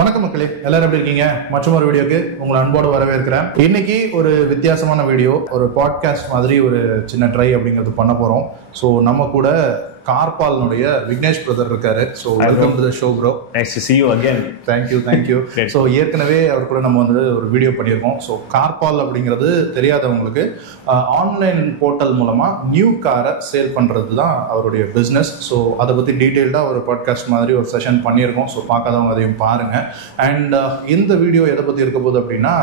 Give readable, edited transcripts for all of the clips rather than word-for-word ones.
வணக்கம் மக்களே, எல்லாரும் எப்படி இருக்கீங்க? மற்றொரு வீடியோக்கு உங்களை அன்போடு வரவேற்கிறேன். இன்னைக்கு ஒரு வித்தியாசமான வீடியோ, ஒரு பாட்காஸ்ட் மாதிரி ஒரு சின்ன ட்ரை அப்படிங்கிறது பண்ண போறோம். ஸோ நம்ம கூட கார்பால்னுடைய விக்னேஷ் பிரதர் இருக்காரு. So welcome to the show bro. Nice to see you again. Thank you. So ஏற்கனவே அவர் கூட நம்ம வந்து ஒரு வீடியோ பண்ணியிருக்கோம். ஸோ கார்பால் அப்படிங்கிறது தெரியாதவங்களுக்கு ஆன்லைன் போர்ட்டல் மூலமா நியூ காரை சேல் பண்றது தான் அவருடைய பிஸ்னஸ். ஸோ அதை பத்தி டீட்டெயில்டாக ஒரு பாட்காஸ்ட் மாதிரி ஒரு செஷன் பண்ணியிருக்கோம். ஸோ பார்க்காதவங்க அதையும் பாருங்க. அண்ட் இந்த வீடியோ எதை பத்தி இருக்க போகுது அப்படின்னா,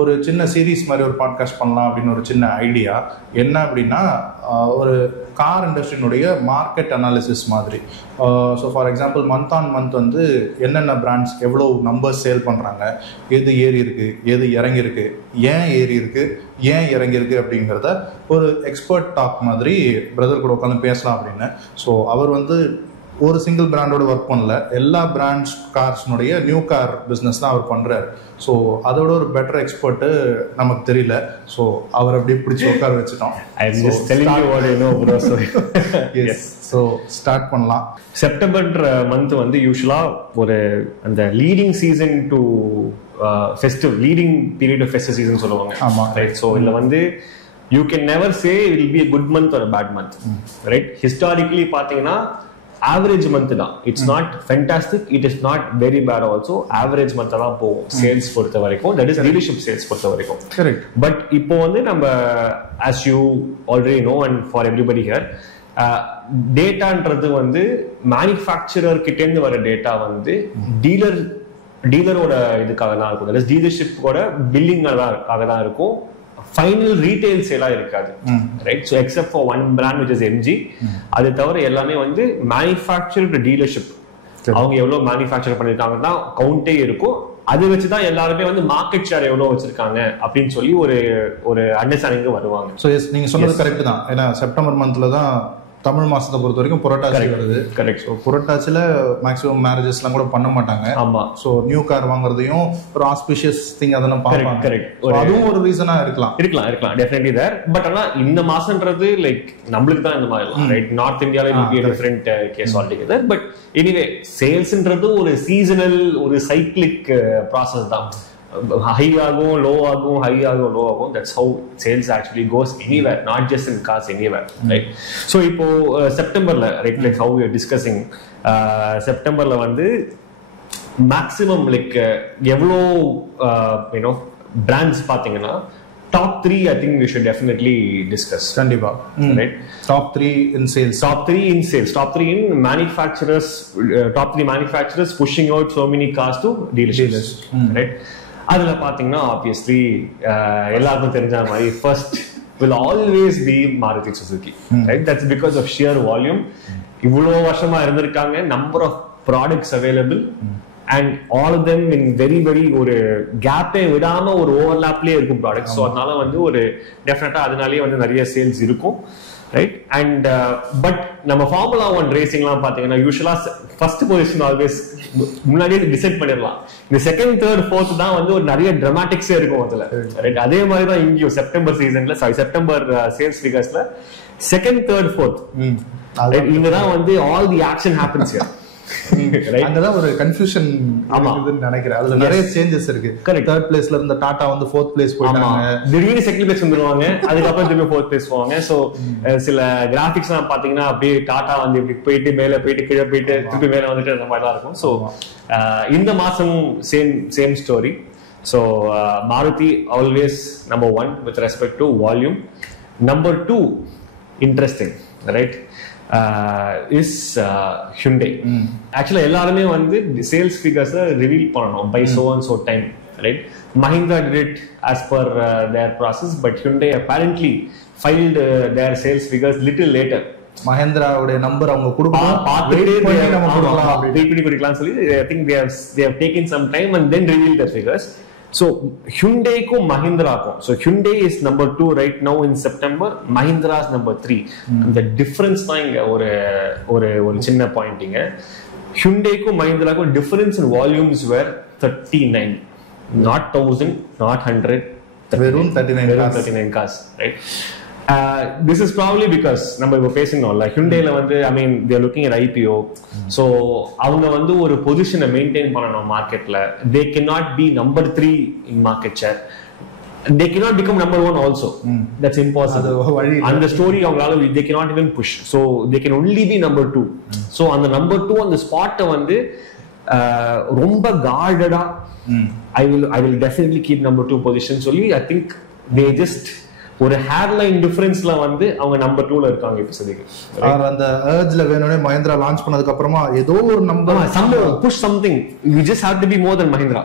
ஒரு சின்ன சீரீஸ் மாதிரி ஒரு பாட்காஸ்ட் பண்ணலாம் அப்படின்னு ஒரு சின்ன ஐடியா. என்ன அப்படின்னா, ஒரு கார் இண்டஸ்ட்ரியினுடைய மார்க்கெட் அனாலிசிஸ் மாதிரி. So for example month on month வந்து என்னென்ன பிராண்ட்ஸ் எவ்வளோ நம்பர்ஸ் சேல் பண்ணுறாங்க, எது ஏறி இருக்கு, எது இறங்கியிருக்கு, ஏன் ஏறி இருக்கு, ஏன் இறங்கியிருக்கு அப்படிங்கிறத ஒரு எக்ஸ்பர்ட் டாக் மாதிரி பிரதர் கூட உட்காந்து பேசலாம் அப்படின்னு. ஸோ அவர் வந்து ஒரு சிங்கிள் பிராண்டோட ஒர்க் பண்ணல, எல்லா பிராண்ட்ஸ் கார்ஸ்னுடைய நியூ கார் பிஸ்னஸ் தான் அவர் பண்ணுறாரு. ஸோ அதோட ஒரு பெட்டர் எக்ஸ்பர்ட்டு நமக்கு தெரியல. ஸோ அவர் அப்படியே பிடிச்சி உட்கார வச்சுட்டோம். ஸோ ஸ்டார்ட் பண்ணலாம். செப்டம்பர் மந்த் வந்து யூஸ்வலா ஒரு அந்த leading season to festive, leading period of festive season சொல்லுவாங்க. ஆமாம், ரைட். ஸோ இதில் வந்து you can never say it will be a good month or a bad month, right? Historically பார்த்தீங்கன்னா ஆவரேஜ் மந்த் தான். It's not fantastic, it is not very bad also. Average month தான் போகும் sales பொறுத்த வரைக்கும், that is dealership sales பொறுத்த வரைக்கும். Correct. But இப்போ வந்து நம்ம as you already know and for everybody here, டேட்டான்றது வந்து மேனுஃபேக்சரர் கிட்டேருந்து வர டேட்டா வந்து டீலரோட இதுக்காக தான் இருக்கும், தட் இஸ் டீலர்ஷிப்போட பில்லிங்காக தான் இருக்கும். ஃபைனல் ரீட்டைல் சேலா இருக்காது, right? So except for one brand which is MG, அது தவிர எல்லாமே வந்து மேனுஃபேக்சர்டு டீலர்ஷிப். அவங்க எவ்வளவு மேனுஃபேக்சர் பண்ணிருக்காங்க தான் கவுண்டே இருக்கும். அதை வச்சுதான் எல்லாருமே வந்து மார்க்கெட் ஷேர் எவ்வளவு வச்சிருக்காங்க அப்படின்னு சொல்லி ஒரு அண்டர்ஸ்டாண்டிங் வருவாங்க. ஸோ எஸ், நீங்க சொன்னது கரெக்ட் தான். ஏன்னா செப்டம்பர் மந்த்ல தான் தமிழ் மாசத்தை பொறுத்த வரைக்கும் புரட்டாசி வருது. கரெக்ட். ஸோ புரட்டாசில மேக்ஸிமம் மேரேஜஸ்லாம் கூட பண்ண மாட்டாங்க. ஆமா. ஸோ நியூ கார் வாங்குறதையும் ஒரு ஆஸ்பிஷியஸ் திங் அதெல்லாம் பார்ப்பாங்க. கரெக்ட். அதுவும் ஒரு ரீசனா இருக்கலாம் டெஃபினெட்லி தேர். பட் ஆனா இந்த மாசம்ன்றது லைக் நம்மளுக்கு தான் இந்த மாதிரி, ரைட்? நார்த் இந்தியால it be different case all together. But anyway சேல்ஸ்ன்றது ஒரு சீசனல், ஒரு சைக்கிளிக் ப்ராசஸ் தான். ஹை ஆகும், லோ ஆகும், ஹை ஆகும், லோ ஆகும். That's how sales actually goes anywhere, not just in cars, anywhere, right? So இப்போ செப்டம்பர்ல, right, like how you discussing, செப்டம்பர்ல வந்து மேக்ஸிமம் லைக் எவ்வளோ யூனோ பிராண்ட்ஸ் பார்த்தீங்கன்னா top 3 I think we should definitely discuss. கண்டிப்பா, right? Top 3 in sales. Top 3 in sales. Top 3 in manufacturers. Top 3 manufacturers pushing out so many cars to dealerships. Right? அதுல பாத்தீங்கன்னா obviously எல்லாருக்கும் தெரிஞ்ச மாதிரி first will always be Maruti Suzuki, right? That's because of sheer volume. இவ்வளோ வருஷமா இருந்திருக்காங்க, number of products available, and all of them in very ஒரு கேப்பே விடாம ஒரு ஓவர்லாப்லயே இருக்கும் ப்ராடக்ட். ஸோ அதனால வந்து ஒரு டெஃபினட்டா அதனாலேயே வந்து நிறைய சேல்ஸ் இருக்கும், ரைட்? அண்ட் பட் நம்ம ஃபார்முலா 1 ரேசிங்லாம் பாத்தீங்கன்னா யூஸ்வலா ஃபர்ஸ்ட் பொசிஷன் ஆல்வேஸ் முன்னாடியே டிசைட் பண்ணிடலாம். இந்த செகண்ட், தேர்ட், ஃபோர்த் தான் வந்து ஒரு நிறைய டிராமாட்டிக்ஸே இருக்கும் அதுல, ரைட்? அதே மாதிரி தான் இங்கேயும் செப்டம்பர் சேல்ஸ் ஃபிகர்ஸ்ல செகண்ட், தேர்ட், ஃபோர்த் இங்கதான் வந்து all the action happens here. அங்கதான் ஒரு கன்ஃபியூஷன் நினைக்கிறேன். அதுல நிறைய சேஞ்சஸ் இருக்கு. தேர்ட் பிளேஸ்ல இருந்த டாடா வந்து ஃபோர்த் பிளேஸ் போயிட்டாங்க, திடீர்னு செகண்ட் பிளேஸ் வந்துருவாங்க, அதுக்கப்புறம் திரும்பி ஃபோர்த் பிளேஸ் போவாங்க. சோ சில கிராபிக்ஸ் எல்லாம் பாத்தீங்கன்னா அப்படியே டாடா வந்து இப்படி போயிட்டு மேல போயிட்டு கீழே போயிட்டு திருப்பி மேல வந்துட்டு அந்த மாதிரி தான் இருக்கும். சோ இந்த மாசம் same story. So Maruti always number 1 with respect to volume. Number 2 interesting, right, is Hyundai. Actually எல்லாருமே வந்து சேல்ஸ் ஃபிகர்ஸ் ரிவீல் பண்ணணும் by so and so time, right? Mahindra did it as per their process, but Hyundai apparently filed their sales figures little later. மஹேந்திராவுடைய number அவங்க கொடுக்கலாம் சொல்லி I think they have taken some time and then revealed their figures. So Hyundai ko Mahindra ko, so Hyundai is number 2 right now in September, Mahindra is number 3. The difference na inga ஒரு சின்ன point இங்க. Hyundai ko Mahindra ko difference in volumes were 39, not 1000, not 100, வெறும் 39 cars, right? This is probably because நம்ம இப்போ பேசணும் like Hyundaiல வந்து I mean they are looking at IPO, so அவங்க வந்து ஒரு பொசிஷனை மெயின்டைன் பண்ணணும் மார்க்கெட்ல. They cannot be number 3 in market share. They cannot become number 1 also. That's impossible. And the story அவங்களால they cannot even push, so they can only be number 2. So அந்த number 2 அந்த spot வந்து ரொம்ப கார்டடா I will definitely keep number 2 position சொல்லி I think they just ஒரு hairline டிஃபரன்ஸ்ல வந்து அவங்க number 2ல இருக்காங்க இப்போதைக்கு. அந்த அர்ஜ்ல வேணும்னே மஹிந்திரா லான்ச் பண்ணதுக்கு அப்புறமா ஏதோ ஒரு number push something you just have to be more than Mahindra.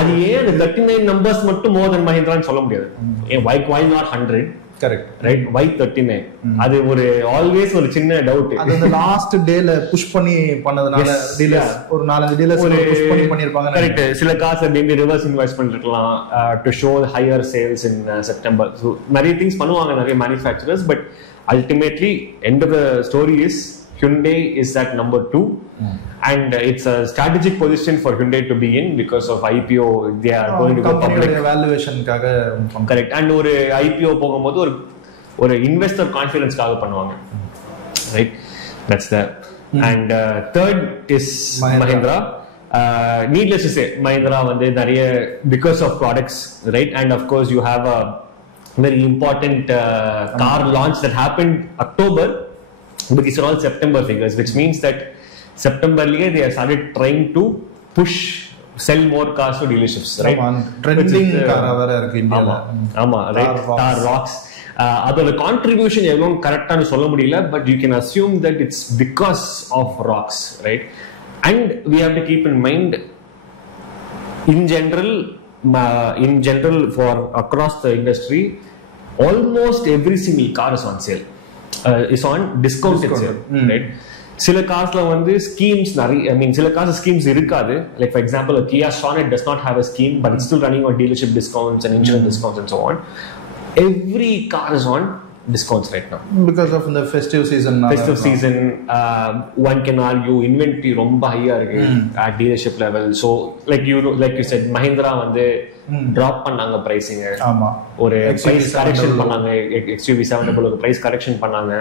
அது ஏன் அந்த 39 நம்பர்ஸ் மட்டும் more than Mahindraன்னு சொல்ல முடியாது. why not 100? Correct right. why 39? அது ஒரு ஆல்வேஸ் ஒரு சின்ன டவுட். அது அந்த லாஸ்ட் டேல புஷ் பண்ணி பண்ணதுனால டீலர்ஸ் ஒரு 4-5 டீலர்ஸ் புஷ் பண்ணி பண்ணிருப்பாங்க. கரெக்ட். சில காசு மேபி ரிவர்ஸ் இன்வெஸ்ட்மென்ட் இருக்கலாம் to show higher sales in September. So நிறைய திங்ஸ் பண்ணுவாங்க நிறைய manufacturers. But ultimately end of the story is Hyundai is at number 2, and it's a strategic position for Hyundai to be in because of IPO. They are going to go public. Valuation காக. Correct. And ஒரு IPO போகும்போது ஒரு investor confidence காக பண்ணுவாங்க. Right. That's that. And third is Mahindra. Needless to say, Mahindra வந்து நிறைய because of products, right? And of course you have a very important car launch that happened October. But these are all September figures, which means that September they have started trying to sell more cars to dealerships, right? Trending car வேற இருக்கு இந்தியால. ஆமா, right. Tar Rocks. அதோட contribution எவ்வளவு கரெக்டானு சொல்ல முடியல, but you can assume that it's because of Rocks, right? And we have to keep in mind, in general for across the industry, almost every single car is on sale. Is on discounted sale, right? சில கார்ஸ்ல வந்து schemes நிறைய சில cars schemes இருக்காது. Like for example, a Kia Sonet does not have a scheme, but it's still running on dealership discounts and insurance discounts and so on. Every car is on discounts right now because of the festive season. One can argue inventory ரொம்ப ஹையா இருக்கு at dealership level. So like you said, Mahindra வந்து drop பண்ணாங்க pricing. ஆமா, ஒரு price correction பண்ணாங்க. XUV 700 ஒரு price correction பண்ணாங்க.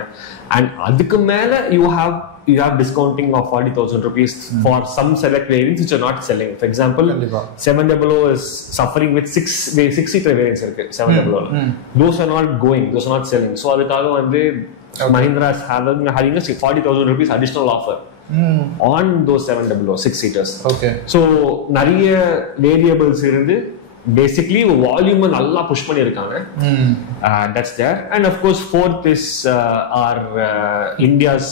And அதுக்கு மேல you have discounting of 40,000 rupees for some select variants which are not selling. For example, 700 is suffering with 6-seater variants இருக்கு 700. Those are not going, those are not selling. So அதுக்காக வந்து Mahindra is having a 40,000 rupees additional offer on those 700 6-seaters. Okay. So நிறைய variables இருந்து basically volume நல்லா push பண்ணிருக்காங்க. That's there. And of course fourth is our India's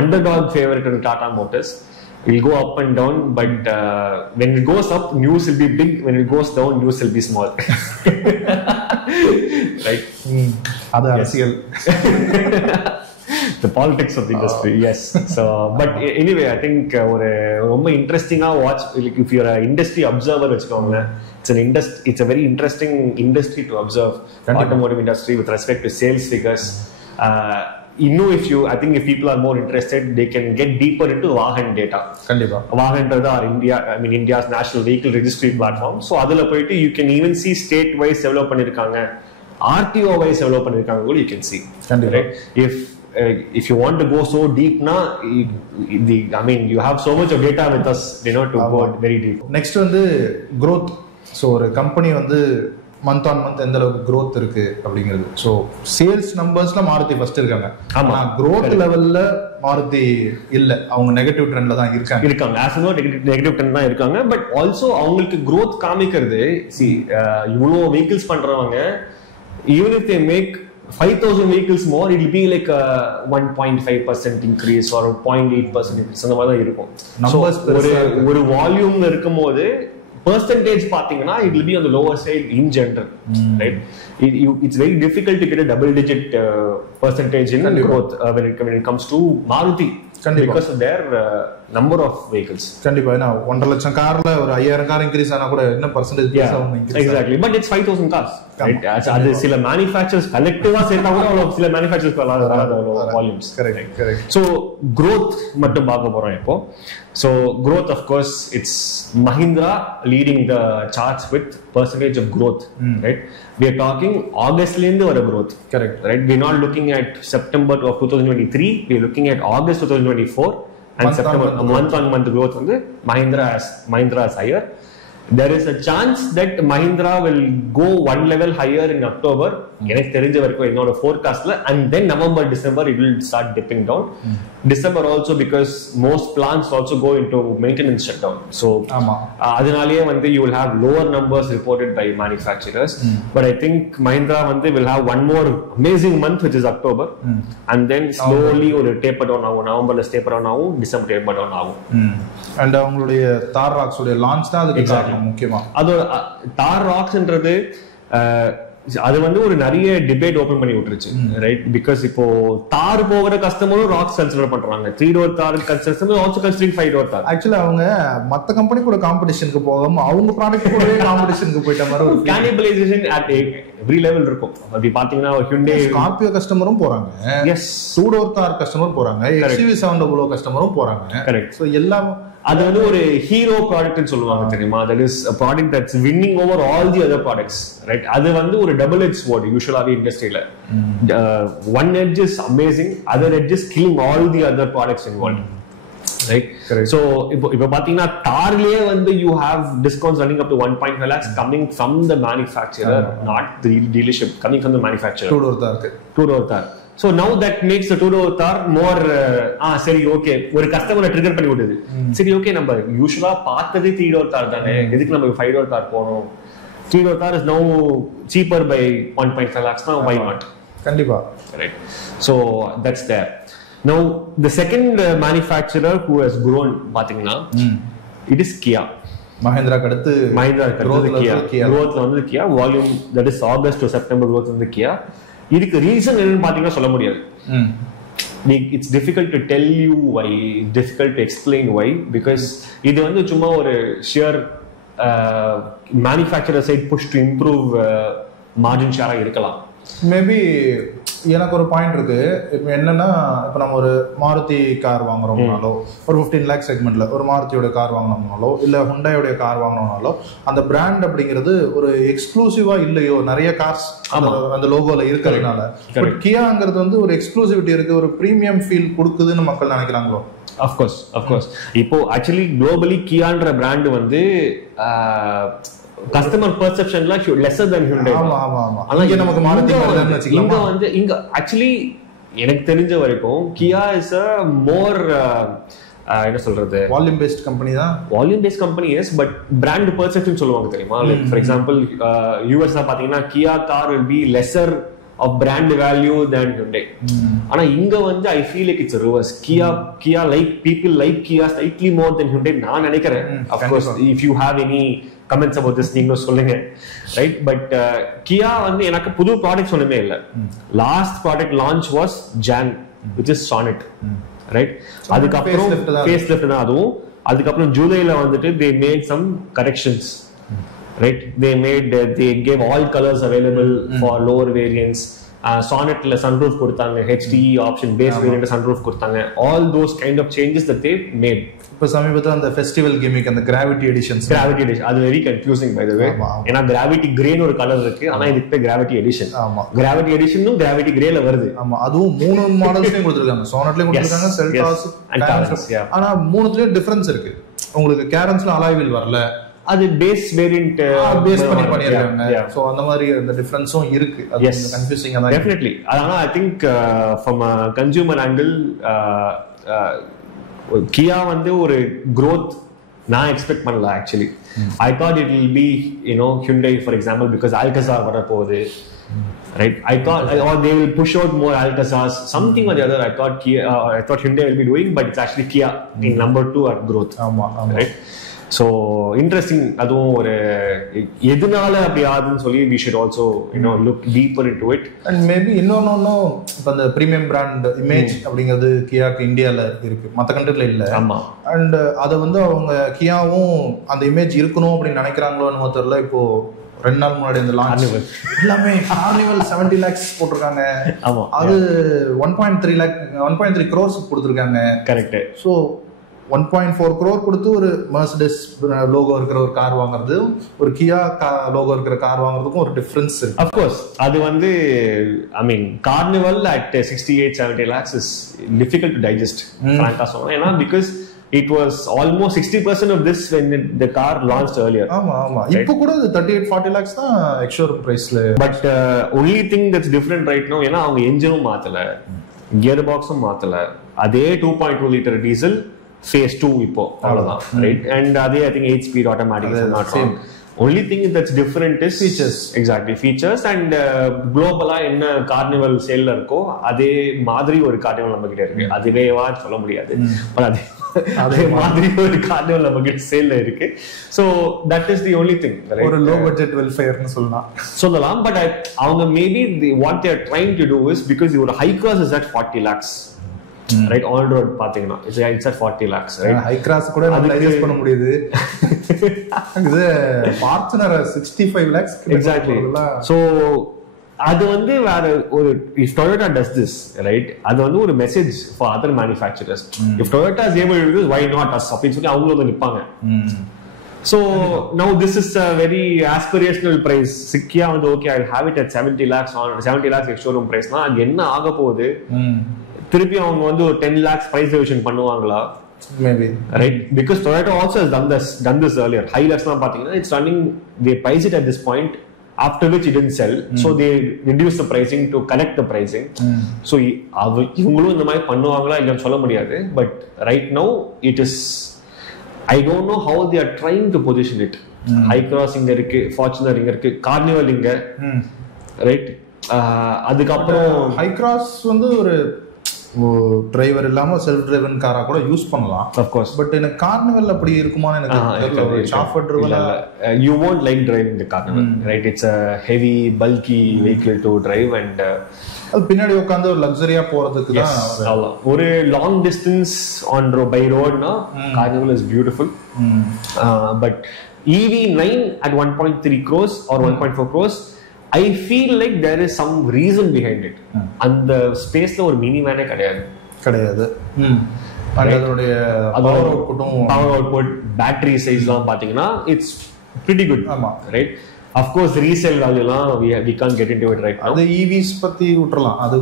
underdog favorite in Tata Motors. It will go up and down, but when it goes up, news will be big. When it goes down, news will be small. Right? அது அரசியல். The politics of the industry, yes. So, but anyway, I think ஒரு ரொம்ப இன்ட்ரெஸ்டிங்கா watch. Like if you're an industry observer, வச்சுக்கோங்களேன், it's a very interesting industry to observe. Automotive industry with respect to sales figures. I think if people are more interested, they can get deeper into Vahan data. கண்டிப்பா. Vahanன்றது India's national vehicle registry platform. So அதுல போயிட்டு you can even see state wise எவ்வளவு பண்ணிருக்காங்க, RTO wise எவ்வளவு பண்ணிருக்காங்க கூட you can see. கண்டிப்பா. Right? If you want to go so deep you have so much of data with us, to go very deep. Next வந்து growth. So ஒரு company வந்து month on month எந்த அளவுக்கு growth இருக்கு அப்படிங்கிறது. So sales நம்பர்ஸ்ல Maruti first இருக்காங்க. ஆனா growth லெவல்ல மாருதி இல்ல, அவங்க நெகட்டிவ் ட்ரெண்ட்ல தான் இருக்காங்க. ஆஸ் நோ நெகட்டிவ் ட்ரெண்ட் தான் இருக்காங்க. பட் ஆல்சோ அவங்களுக்கு growth காமிக்கிறது இவ்வளோ வெஹிக்கிள்ஸ் பண்றவங்க, even if they make 5,000 vehicles more, it will be like a 1.5% increase or 0.8% increase. அந்த மாதிரி தான் இருக்கும். ஒரு வால்யூம்ல இருக்கும்போது percentage பாத்தீங்கன்னா it will be on the lower side in general, right? It's very difficult to get a double digit percentage in growth when it comes to Maruti because of their number of vehicles. கண்டிப்பா ஏன்னா 1.5 லட்சம் கார்ல ஒரு 5000 car increase ஆனா கூட என்ன percentage exactly, but it's 5000 cars, right? அது சில manufacturers கலெக்டிவா சேர்த்தா கூட அவ்வளவு சில manufacturers வராத வால்யூம்ஸ். கரெக்ட். So growth மட்டும் பார்க்க போறோம் இப்போ. So growth, of course, it's Mahindra leading the charts with percentage of growth, right? We are talking August lende vara growth, correct, right? We are not looking at September of 2023, we are looking at August 2024 and month September month on month growth வந்து Mahindra is higher. There is a chance that Mahindra will go one level higher in October. எனக்கு தெரிஞ்ச வரைக்கும் என்னோட forecastல, and then November December it will start dipping down. December also because most plants also go into maintenance shutdown. So அதனாலயே வந்து you will have lower numbers reported by manufacturers. But I think Mahindra வந்து will have one more amazing month which is October, and then slowly ஒரு taper down ஆகும். நவம்பர்ல taper down ஆகும், December taper down ஆகும். And அவங்களுடைய தார் rocks உடைய launch தான் அதுக்கு காரணம் முக்கியமா. அது தார் ராக்ஸ்ன்றது அது வந்து ஒரு நிறைய டிபேட் ஓபன் பண்ணி விட்டுருச்சு, ரைட்? பிகாஸ் இப்போ தார் போகிற கஸ்டமரும் ராக்ஸ் கன்சிடர் பண்றாங்க. 3-door தார் கஸ்டமர் ஆல்சோ கன்சிடரிங் 5-door தார். ஆக்சுவலி அவங்க மத்த கம்பெனி கூட காம்படிஷனுக்கு போகாம அவங்க ப்ராடக்ட் கூடவே காம்படிஷனுக்கு போயிட்ட மாதிரி ஒரு கேனிபலைசேஷன் அட் எவ்ரி லெவல் இருக்கும். அப்படி பாத்தீங்கன்னா Hyundai ஸ்கார்பியோ கஸ்டமரும் போறாங்க, எஸ் 2-door தார் கஸ்டமரும் போறாங்க, XUV 700 கஸ்டமரும் போறாங்க. கரெக்ட். சோ எல்லாம் அது வந்து ஒரு ஹீரோ ப்ராடக்ட்னு சொல்லுவாங்க தெரியுமா? That is a product that's winning over all the other products, right? அது வந்து ஒரு double edged sword யூசுவலாவே இண்டஸ்ட்ரியில. One edge is amazing, other edge is killing all the other products involved, right? So இப்போ பாத்தீங்கன்னா தார்லயே வந்து you have discounts running up to 1.5 lakhs coming from the manufacturer, not the dealership, coming from the manufacturer. 2-door தார். So now that makes the 2-door தார் more சரி okay ஒரு கஸ்டமரை trigger பண்ணி விடுது. சரி ஓகே நம்ம யூசுவலா பார்த்தது 3-door தார் தானே, எதுக்கு நம்ம 5-door தார் போறோம்? 3-door தார் is now cheaper by 1.5 lakhs now, why not? கண்டிப்பா, right? So that's there. Now the second manufacturer who has grown பாத்தீங்கன்னா it is Kia. மஹிந்திரா அடுத்து Kia. growth வந்து Kia volume, that is August to September growth வந்து Kia. இதுக்கு reason என்னன்னு பாத்தீங்கன்னா சொல்ல முடியாது. It's difficult to tell you why, difficult to explain why, because இது வந்து சும்மா ஒரு sheer manufacturer side push to improve margin share இருக்கலாம். மேபி எனக்கு ஒரு பாயிண்ட் இருக்கு. இப்போ என்னன்னா, இப்போ நம்ம ஒரு மாருதி கார் வாங்குறோம்னாலோ, ஒரு 15 lakh செக்மெண்ட்ல ஒரு மாருதியோட கார் வாங்கினோம்னாலோ இல்ல ஹுண்டாயோட கார் வாங்கினோம்னாலோ, அந்த பிராண்ட் அப்படிங்கிறது ஒரு எக்ஸ்க்ளூசிவா இல்லையோ, நிறைய கார்ஸ் அந்த லோகோல இருக்கிறதுனால. பட் கியாங்கிறது வந்து ஒரு எக்ஸ்க்ளூசிவிட்டி இருக்கு, ஒரு பிரீமியம் ஃபீல் கொடுக்குதுன்னு மக்கள் நினைக்கிறாங்களோ? Of course. இப்போ ஆக்சுவலி குளோபலி கியான்ற பிராண்ட் வந்து கஸ்டமர் பெர்செப்ஷன்ல லெஸ்ஸர் தென் Hyundai. ஆமா. இங்க நமக்கு மாருதி மாதிரின்னு வெச்சுக்கலாம். இங்க ஆக்சுவலி எனக்கு தெரிஞ்ச வரைக்கும் Kia is a more என்ன சொல்றது, வால்யூம் பேஸ்ட் கம்பெனி தான். Volume based company yes, but brand perception சொல்லுவாங்க தெரியுமா? லைக் ஃபார் எக்ஸாம்பிள் US பாத்தீங்கன்னா Kia car will be lesser of brand value than Hyundai. ஆனா இங்க வந்து I feel like it's a reverse. Kia like people like Kia slightly more than Hyundai நான் நினைக்கிறேன். Of course if you have any comments about this நீங்க சொல்லுங்க, right? But Kia வந்து எனக்கு புது ப்ராடக்ட்ஸ் ஒண்ணுமே இல்ல. Last product launch was Jan, which is Sonnet, right? அதுக்கப்புறம் ஃபேஸ் லிஃப்ட் தான் அதுவும். அதுக்கப்புறம் ஜூலைல வந்துட்டு they made some corrections, right? They gave all colors available for lower variants. Sonnetல sunroof கொடுத்தாங்க, HD option base variant sunroof கொடுத்தாங்க. All those kind of changes that they made. இப்ப சமீபத்துல அந்த ஃபெஸ்டிவல் கிமிக், அந்த கிராவிட்டி எடிஷன் அது very confusing by the வே. ஏன்னா gravity கிரேன்னு ஒரு colour இருக்கு, ஆனா இதுக்கு கிராவிட்டி எடிஷன். ஆமா, கிராவிட்டி எடிஷனும் கிராவிட்டி கிரேல வருது. ஆமா, அதுவும் 3 மாடல்ஸ்லயும் கொடுத்திருக்காங்க. Sonnetலயும் கொடுத்திருக்காங்க, செல்டாஸ் அண்ட் டாரன்ஸ். ஆனா மூணுத்துலயும் டிஃபரன்ஸ் இருக்கு. உங்களுக்கு கேரன்ஸ்ல அலாய் வீல் வரல, அது பேஸ் வேரியன்ட் பேஸ் பண்ணி பண்ணிருக்காங்க. சோ அந்த மாதிரி அந்த டிஃபரன்ஸும் இருக்கு. அது கன்ஃபியூசிங்கா தான். டெஃபினெட்லி. ஆனா I think from a consumer angle Kia வந்து ஒரு growth நான் எக்ஸ்பெக்ட் பண்ணல actually. I thought it will be, you know, Hyundai for example, because Alcazar வர போகுது, right? I thought or they will push out more Alcazars, something or the other. I thought Hyundai will be doing, but it's actually Kia in number 2 at growth. ஆமா, right? So interesting. அதுவும் ஒரு எதனால அப்படி ஆகுதுன்னு சொல்லி we should also look deeper into it. And maybe இன்னொன்னும் இப்போ அந்த premium brand image அப்படிங்கிறது கியாக்கு இந்தியாவில் இருக்கு, மற்ற கண்ட்ரில இல்லை. ஆமாம். அண்ட் அதை வந்து அவங்க கியாவும் அந்த இமேஜ் இருக்கணும் அப்படின்னு நினைக்கிறாங்களோன்னு தெரியல. இப்போ 2 நாள் முன்னாடி இந்த லான்ச் எல்லாமே கார்னிவல் 70 lakhs போட்டிருக்காங்க. ஆமா, அது 1.3 crores கொடுத்துருக்காங்க. கரெக்ட். ஸோ 1.4 crore கொடுத்து ஒரு மெர்சிடிஸ் லோகோ இருக்கிற ஒரு கார் வாங்குறது, ஒரு கியா லோகோ இருக்கிற கார் வாங்குறதுக்கும் ஒரு டிஃபரன்ஸ் இருக்கு. அஃப்கோர்ஸ் அது வந்து I mean Carnival at 68-70 lakhs is difficult to digest ஃப்ராங்கா சொல்லணும். ஏன்னா because it was almost 60% of this when the car launched earlier. ஆமா ஆமா. இப்போ கூட 38-40 lakhs தான் எக்ஸ்ஷோரூம் பிரைஸ்ல. But only thing that's different right now, ஏன்னா அவங்க என்ஜினும் மாத்தல, கியர் பாக்ஸும் மாத்தல, அதே 2.2 liter டீசல் phase 2 இப்போ அவ்வளவுதான், ரைட்? அண்ட் அதே I think 8 speed automatic is not wrong. only thing that's different is features. Exactly, features. And globally என்ன carnival சேல்ல இருக்கோ அதே மாதிரி ஒரு கார்னிவல் நம்ம கிட்ட இருக்கு. அதுவேவா சொல்ல முடியாது, பட் அதே மாதிரி ஒரு கார்னிவல் நம்ம கிட்ட சேல்ல இருக்கு. so that is the only thing, right? ஒரு low budget welfareன்னு சொல்லலாம். But அவங்க maybe what they are trying to do is, because your high class is at 40 lakhs, right? On road பாத்தீங்கன்னா it's at 40 lakhs, right? high class கூட நம்ம digest பண்ண முடியுது. இது Fortuner 65 lakhs. Exactly. so அது வந்து வேற ஒரு, if Toyota does this, right, அது வந்து ஒரு message for other manufacturers. if Toyota is able to do this, why not us அப்படின்னு சொல்லி அவங்களும் வந்து நிப்பாங்க. so now this is a very aspirational price. Sikhya வந்து okay, I'll have it at 70 lakhs on 70 lakhs showroom price னா அங்க என்ன ஆக போகுது? திருப்பி அவங்க வந்து ஒரு 10 lakhs price revision பண்ணுவாங்களா? Maybe, right? Because Toyota also has done this earlier. Hilux na pathina, it's running, they price it at this point, after which it didn't sell, so they reduce the pricing to collect the pricing. so ivungalum indha mari பண்ணுவாங்களா இல்லன்னு சொல்ல முடியாது. but right now it is, I don't know how they are trying to position it. high cross inga irukku, Fortuner inga irukku, Carnival inga, right? அதுக்கு அப்புறம் high cross வந்து ஒரு driver இல்லாம self driven காரா கூட யூஸ் பண்ணலாம். of course. But எனக்கு carnival அப்படி இருக்குமான்னு எனக்கு தெரியல. Shaffer driver you won't like driving the Carnival, right? it's a heavy bulky vehicle to drive, and அது பின்னாடி உட்கார்ந்து ஒரு லக்ஸரியா போறதுக்கு தான். ஒரு லாங் டிஸ்டன்ஸ் ஆன் பை ரோட்னா Carnival is beautiful. but EV9 at 1.3 crores or 1.4 crores, I feel like there is some reason behind it. அந்த ஸ்பேஸ்ல ஒரு மினி வேனே கிடையாது. அதோடைய பவர் அவுட்புட், பேட்டரி சைஸ்லாம் பாத்தீங்கன்னா இட்ஸ் pretty good. ஆமா, right? of course resale value la we can't get into it right now. அது EVs பத்தி விட்டுறலாம், அது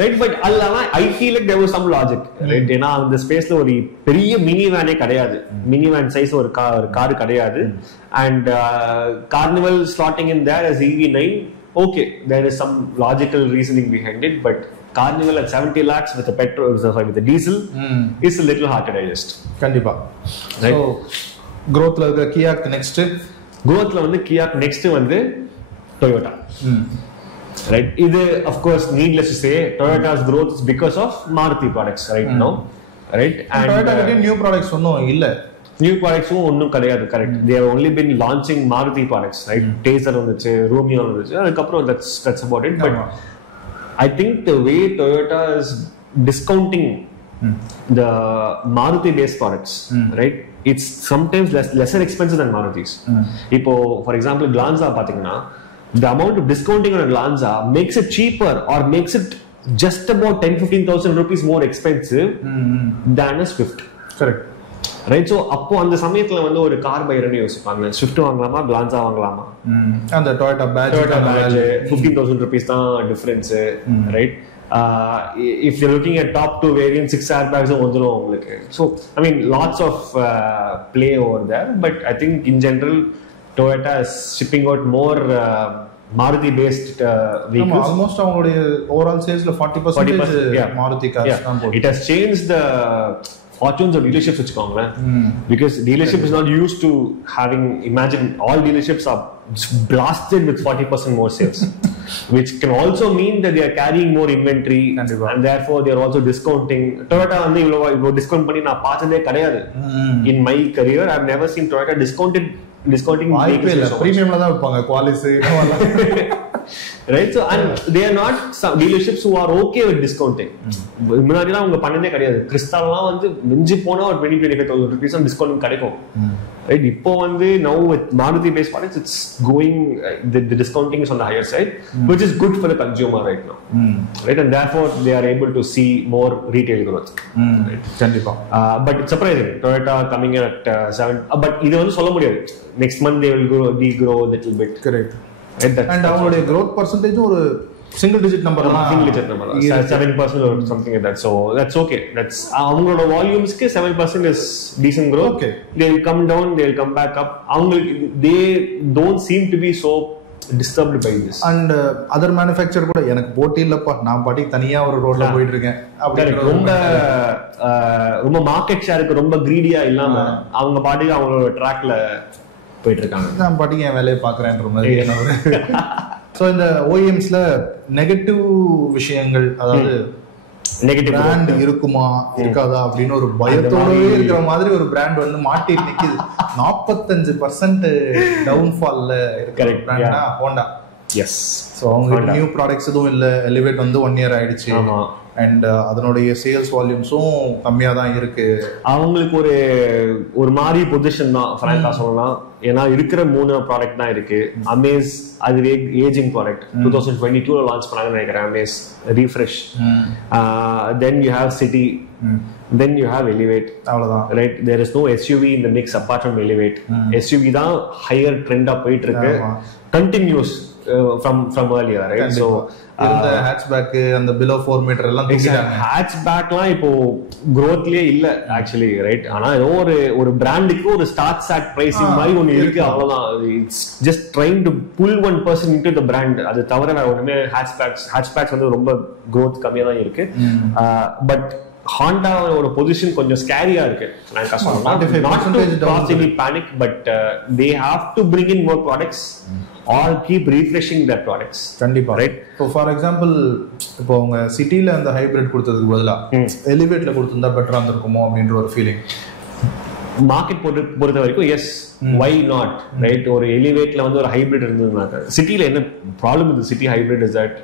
right? but allana I feel like there was some logic, right? ஏனா அந்த ஸ்பேஸ்ல ஒரு பெரிய மினி வேனே கிடையாது, மினி வேன் சைஸ் ஒரு கார் கிடையாது. and Carnival slotting in there as EV9, okay, there is some logical reasoning behind it, but Carnival at 70 lakhs with a petrol, sorry, with a diesel is a little hard to digest. கண்டிப்பா. right? so growthல இருக்க கியாக்கு next growthல வந்து கியாக்கு next வந்து Toyota. right? இது of course needless to say Toyota's growth is because of Maruti products right now, right? and Toyota கிட்ட new products ஒண்ணும் இல்ல, new ப்ராடக்ட்ஸும் ஒன்றும் கிடையாது. Correct. they have only been launching Maruti products, right? Taser வந்துச்சு, Romeo வந்துச்சு, அதுக்கப்புறம் that's about it. but I think the way Toyota is discounting the Maruti based products, right, it's sometimes lesser expensive than Marutis. இப்போ for example Glanza பாத்தீங்கன்னா, the amount of discounting on a Glanza makes it cheaper or makes it just about 10,000-15,000 rupees more expensive than a Swift. correct, right? so அப்போ அந்த சமயத்துல வந்து ஒரு car பையர்னு யோசிப்பாங்க, Swift வாங்கலாமா Glanza வாங்கலாமா? அந்த Toyota badge 15,000 rupees தான் difference, right? if you're looking at top 2 variants, 6 airbags வந்துரும் உங்களுக்கு. so I mean lots of play over there, but I think in general Toyota is shipping out more Maruti based vehicles. almost அவங்களுடைய overall sales ல 40% Maruti cars தான் போகுது. it has changed the fortunes of dealerships வச்சுக்கோங்களேன். Because dealership is not used to having, imagine all dealerships are blasted with 40% more sales, which can also mean that they are carrying more inventory and therefore they are also discounting. Toyota வந்து இவ்வளவு discount பண்ணி நான் பார்த்ததே கிடையாது. In my career I have never seen Toyota discounting premium la da vipanga quality right. So and they are not some dealerships who are okay with discounting. முன்னாடி எல்லாம் அவங்க பண்ணதே கிடையாது. கிறிஸ்டால்லாம் வந்து மிஞ்சி போனா ஒரு 20-25,000 rupees டிஸ்கவுண்ட் கிடைக்கும். Right, இப்போ வந்து now with Maruti based products it's going the discounting is on the higher side, which is good for the consumer right now. Right, and therefore they are able to see more retail growth. Right, kandipa. But it's surprising Toyota coming in at 7, but இது வந்து சொல்ல முடியாது. Next month they will degrow a little bit. Correct. And our growth percentage or single digit number 7% or something like that. So that's okay. That's avangaloda volumes ke 7% is decent growth. Okay, they will come down, they will come back up. They don't seem to be so disturbed by this. And other manufacturer kuda enak poti illappa நான் பாட்டி தனியா ஒரு ரோட்ல போயிட்டு இருக்கேன் அப்படி ரொம்ப market ஷேருக்கு ரொம்ப கிரீடியா இல்லாம அவங்க பாட்டுக்கு அவங்களோட ட்ராக்ல போயிட்டு இருக்காங்க. நான் பாட்டுக்கு என் வேலையை பார்க்கறேன்ற மாதிரி என்ன ஒரு சோ இந்த OEMsல நெகட்டிவ் விஷயங்கள், அதாவது நெகட்டிவ் பிராண்ட் இருக்குமா இருக்காதா அப்படின்னு ஒரு பயத்தோடவே இருக்கிற மாதிரி ஒரு பிராண்ட் வந்து மாட்டிட்டு நிக்குது. 45% டவுன்ஃபால்ல இருக்கிற பிராண்ட்னா ஹோண்டா. எஸ். சோ அவங்க நியூ ப்ராடக்ட்ஸ் எதுவும் இல்ல. எலிவேட் வந்து 1 year ஆயிடுச்சு. அண்ட் அதனுடைய சேல்ஸ் வால்யூம்ஸும் கம்மியா தான் இருக்கு. அவங்களுக்கு ஒரு மாதிரி பொசிஷன் தான் ஃப்ராங்கா சொல்லலாம். ஏன்னா இருக்கிற 3 ப்ராடக்ட் தான் இருக்கு. அமேஸ் அது ஏஜிங் ப்ராடக்ட் 2022 லான்ச் பண்ணாங்கன்னு நினைக்கிறேன். Amaze refresh. Then you have city, then you have elevate. அவ்வளவுதான். Right, there is no SUV in the mix apart from elevate. SUV தான் higher trend ஆ போயிட்டு இருக்கு. Continuous from earlier, right? So இந்த hatchback and the below 4 meter எல்லாம் தூக்கிட்டாங்க. hatchbackலாம் இப்போ growthலயே இல்ல actually, right? ஆனா ஏதோ ஒரு பிராண்டுக்கு ஒரு ஸ்டார்ட் சாட் பிரைசிங் மாதிரி ஒன்னு இருக்கு, அவ்வளவுதான். It's just trying to pull one person into the brand. அது தவிர வேற ஒண்ணுமே hatchbacks வந்து ரொம்ப growth கம்மியா தான் இருக்கு. பட் Honda ஒரு பொசிஷன் கொஞ்சம் ஸ்கேரியா இருக்கு. நான் கஷ்டமா not to cause any panic, but they have to bring in more products or keep refreshing their products. கண்டிப்பா, right? So for example, இப்போ அவங்க சிட்டில அந்த ஹைபிரிட் கொடுத்ததுக்கு பதிலா எலிவேட்ல கொடுத்திருந்தா பெட்டரா இருந்திருக்குமோ அப்படின்ற ஒரு ஃபீலிங். மார்க்கெட் பொறுத்த வரைக்கும் எஸ், why not, right? ஒரு எலிவேட்ல வந்து ஒரு ஹைபிரிட் இருந்ததுனாக்க சிட்டில என்ன problem with city hybrid is that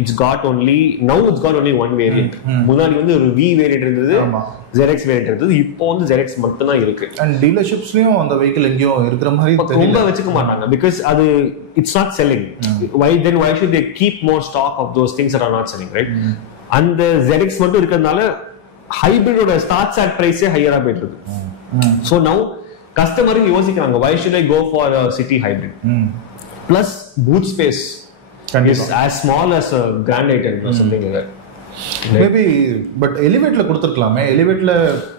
it's got only one variant. முன்னாடி வந்து ஒரு V variant இருந்தது, ZX variant இருந்தது. இப்போ வந்து ZX மட்டும் தான் இருக்கு. And dealerships-லயும் அந்த vehicle எங்கயோ இருக்கிற மாதிரி தெரியல. ரொம்ப வெச்சுக்க மாட்டாங்க because அது it's not selling. Why should they keep more stock of those things that are not selling, right? அந்த ZX மட்டும் இருக்கிறதுனால ஹைபிரிடோட ஸ்டார்ட் சாட் பிரைஸே ஹையரா போயிட்டு இருக்கு. So now customer யோசிக்கிறாங்க, why should I go for a city hybrid? Plus boot space is as small as a Grand i10 or something like that. Maybe, but elevateல கொடுத்திருக்கலாமே. elevateல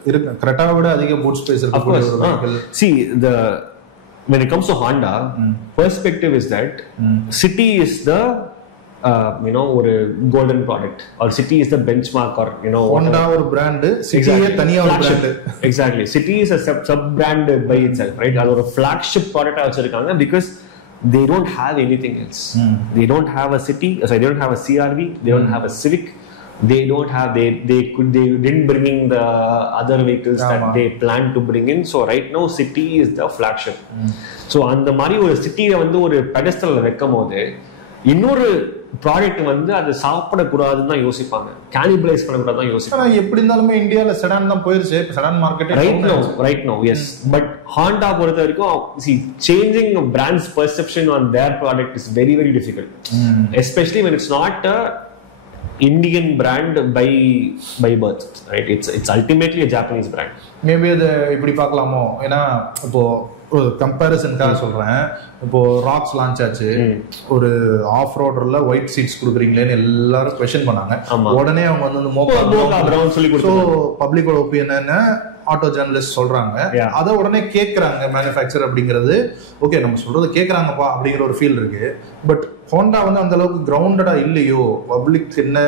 இருக்கு கிரெட்டாவை விட அதிக boot space இருக்கு ஒரு vehicle. See, when it comes to Honda, perspective is that city is the ஒரு golden product, or city is the benchmark, or Honda ஒரு brand, city தனியா ஒரு brand. Exactly, city is a sub brand by itself, right? அது ஒரு flagship product ஆ வச்சிருக்காங்க because they don't have anything else. They don't have a city, they don't have a CRV, they don't have a Civic, they didn't bring in the other vehicles that they plan to bring in. So right now city is the flagship. So அந்த மாதிரி ஒரு சிட்டியை வந்து ஒரு பெடஸ்டல்ல வைக்கும்போது இன்னொரு product வந்து அது சாப்பிடக்கூடாதுன்னு தான் யோசிப்பாங்க, கேனிபலைஸ் பண்ணக்கூடாது தான் யோசிப்பாங்க. எப்படி இருந்தாலுமே இந்தியாவில் செடான் தான் போயிருச்சு, sedan market right no yes. But Honda பொறுத்த வரைக்கும் changing brands perception on their product is very very difficult, especially when it's not a Indian brand by birth, right? It's ultimately a Japanese brand. Maybe அது இப்படி பார்க்கலாமோ, ஏன்னா இப்போ ஒரு கம்பேரிசனுக்காக சொல்றேன். இப்போ rocks launch ஆச்சு, ஒரு ஆஃப் ரோடர்ல ஒயிட் சீட்ஸ் கொடுக்குறீங்களேன்னு எல்லாரும் குவெஸ்சன் பண்ணாங்க. உடனே அவங்க வந்து மோகா பிரவுன் சொல்லி கொடுத்தாங்க. பப்ளிக்கோட ஒப்பீனியன் என்ன ஆட்டோ ஜர்னலிஸ்ட் சொல்றாங்க, அதை உடனே கேட்கறாங்க மேனுஃபேக்சர் அப்படிங்கிறது. ஓகே, நம்ம சொல்றது கேட்கறாங்கப்பா அப்படிங்கிற ஒரு ஃபீல் இருக்கு. பட் ஹோண்டா வந்து அந்த அளவுக்கு கிரவுண்டடா இல்லையோ, பப்ளிக் என்ன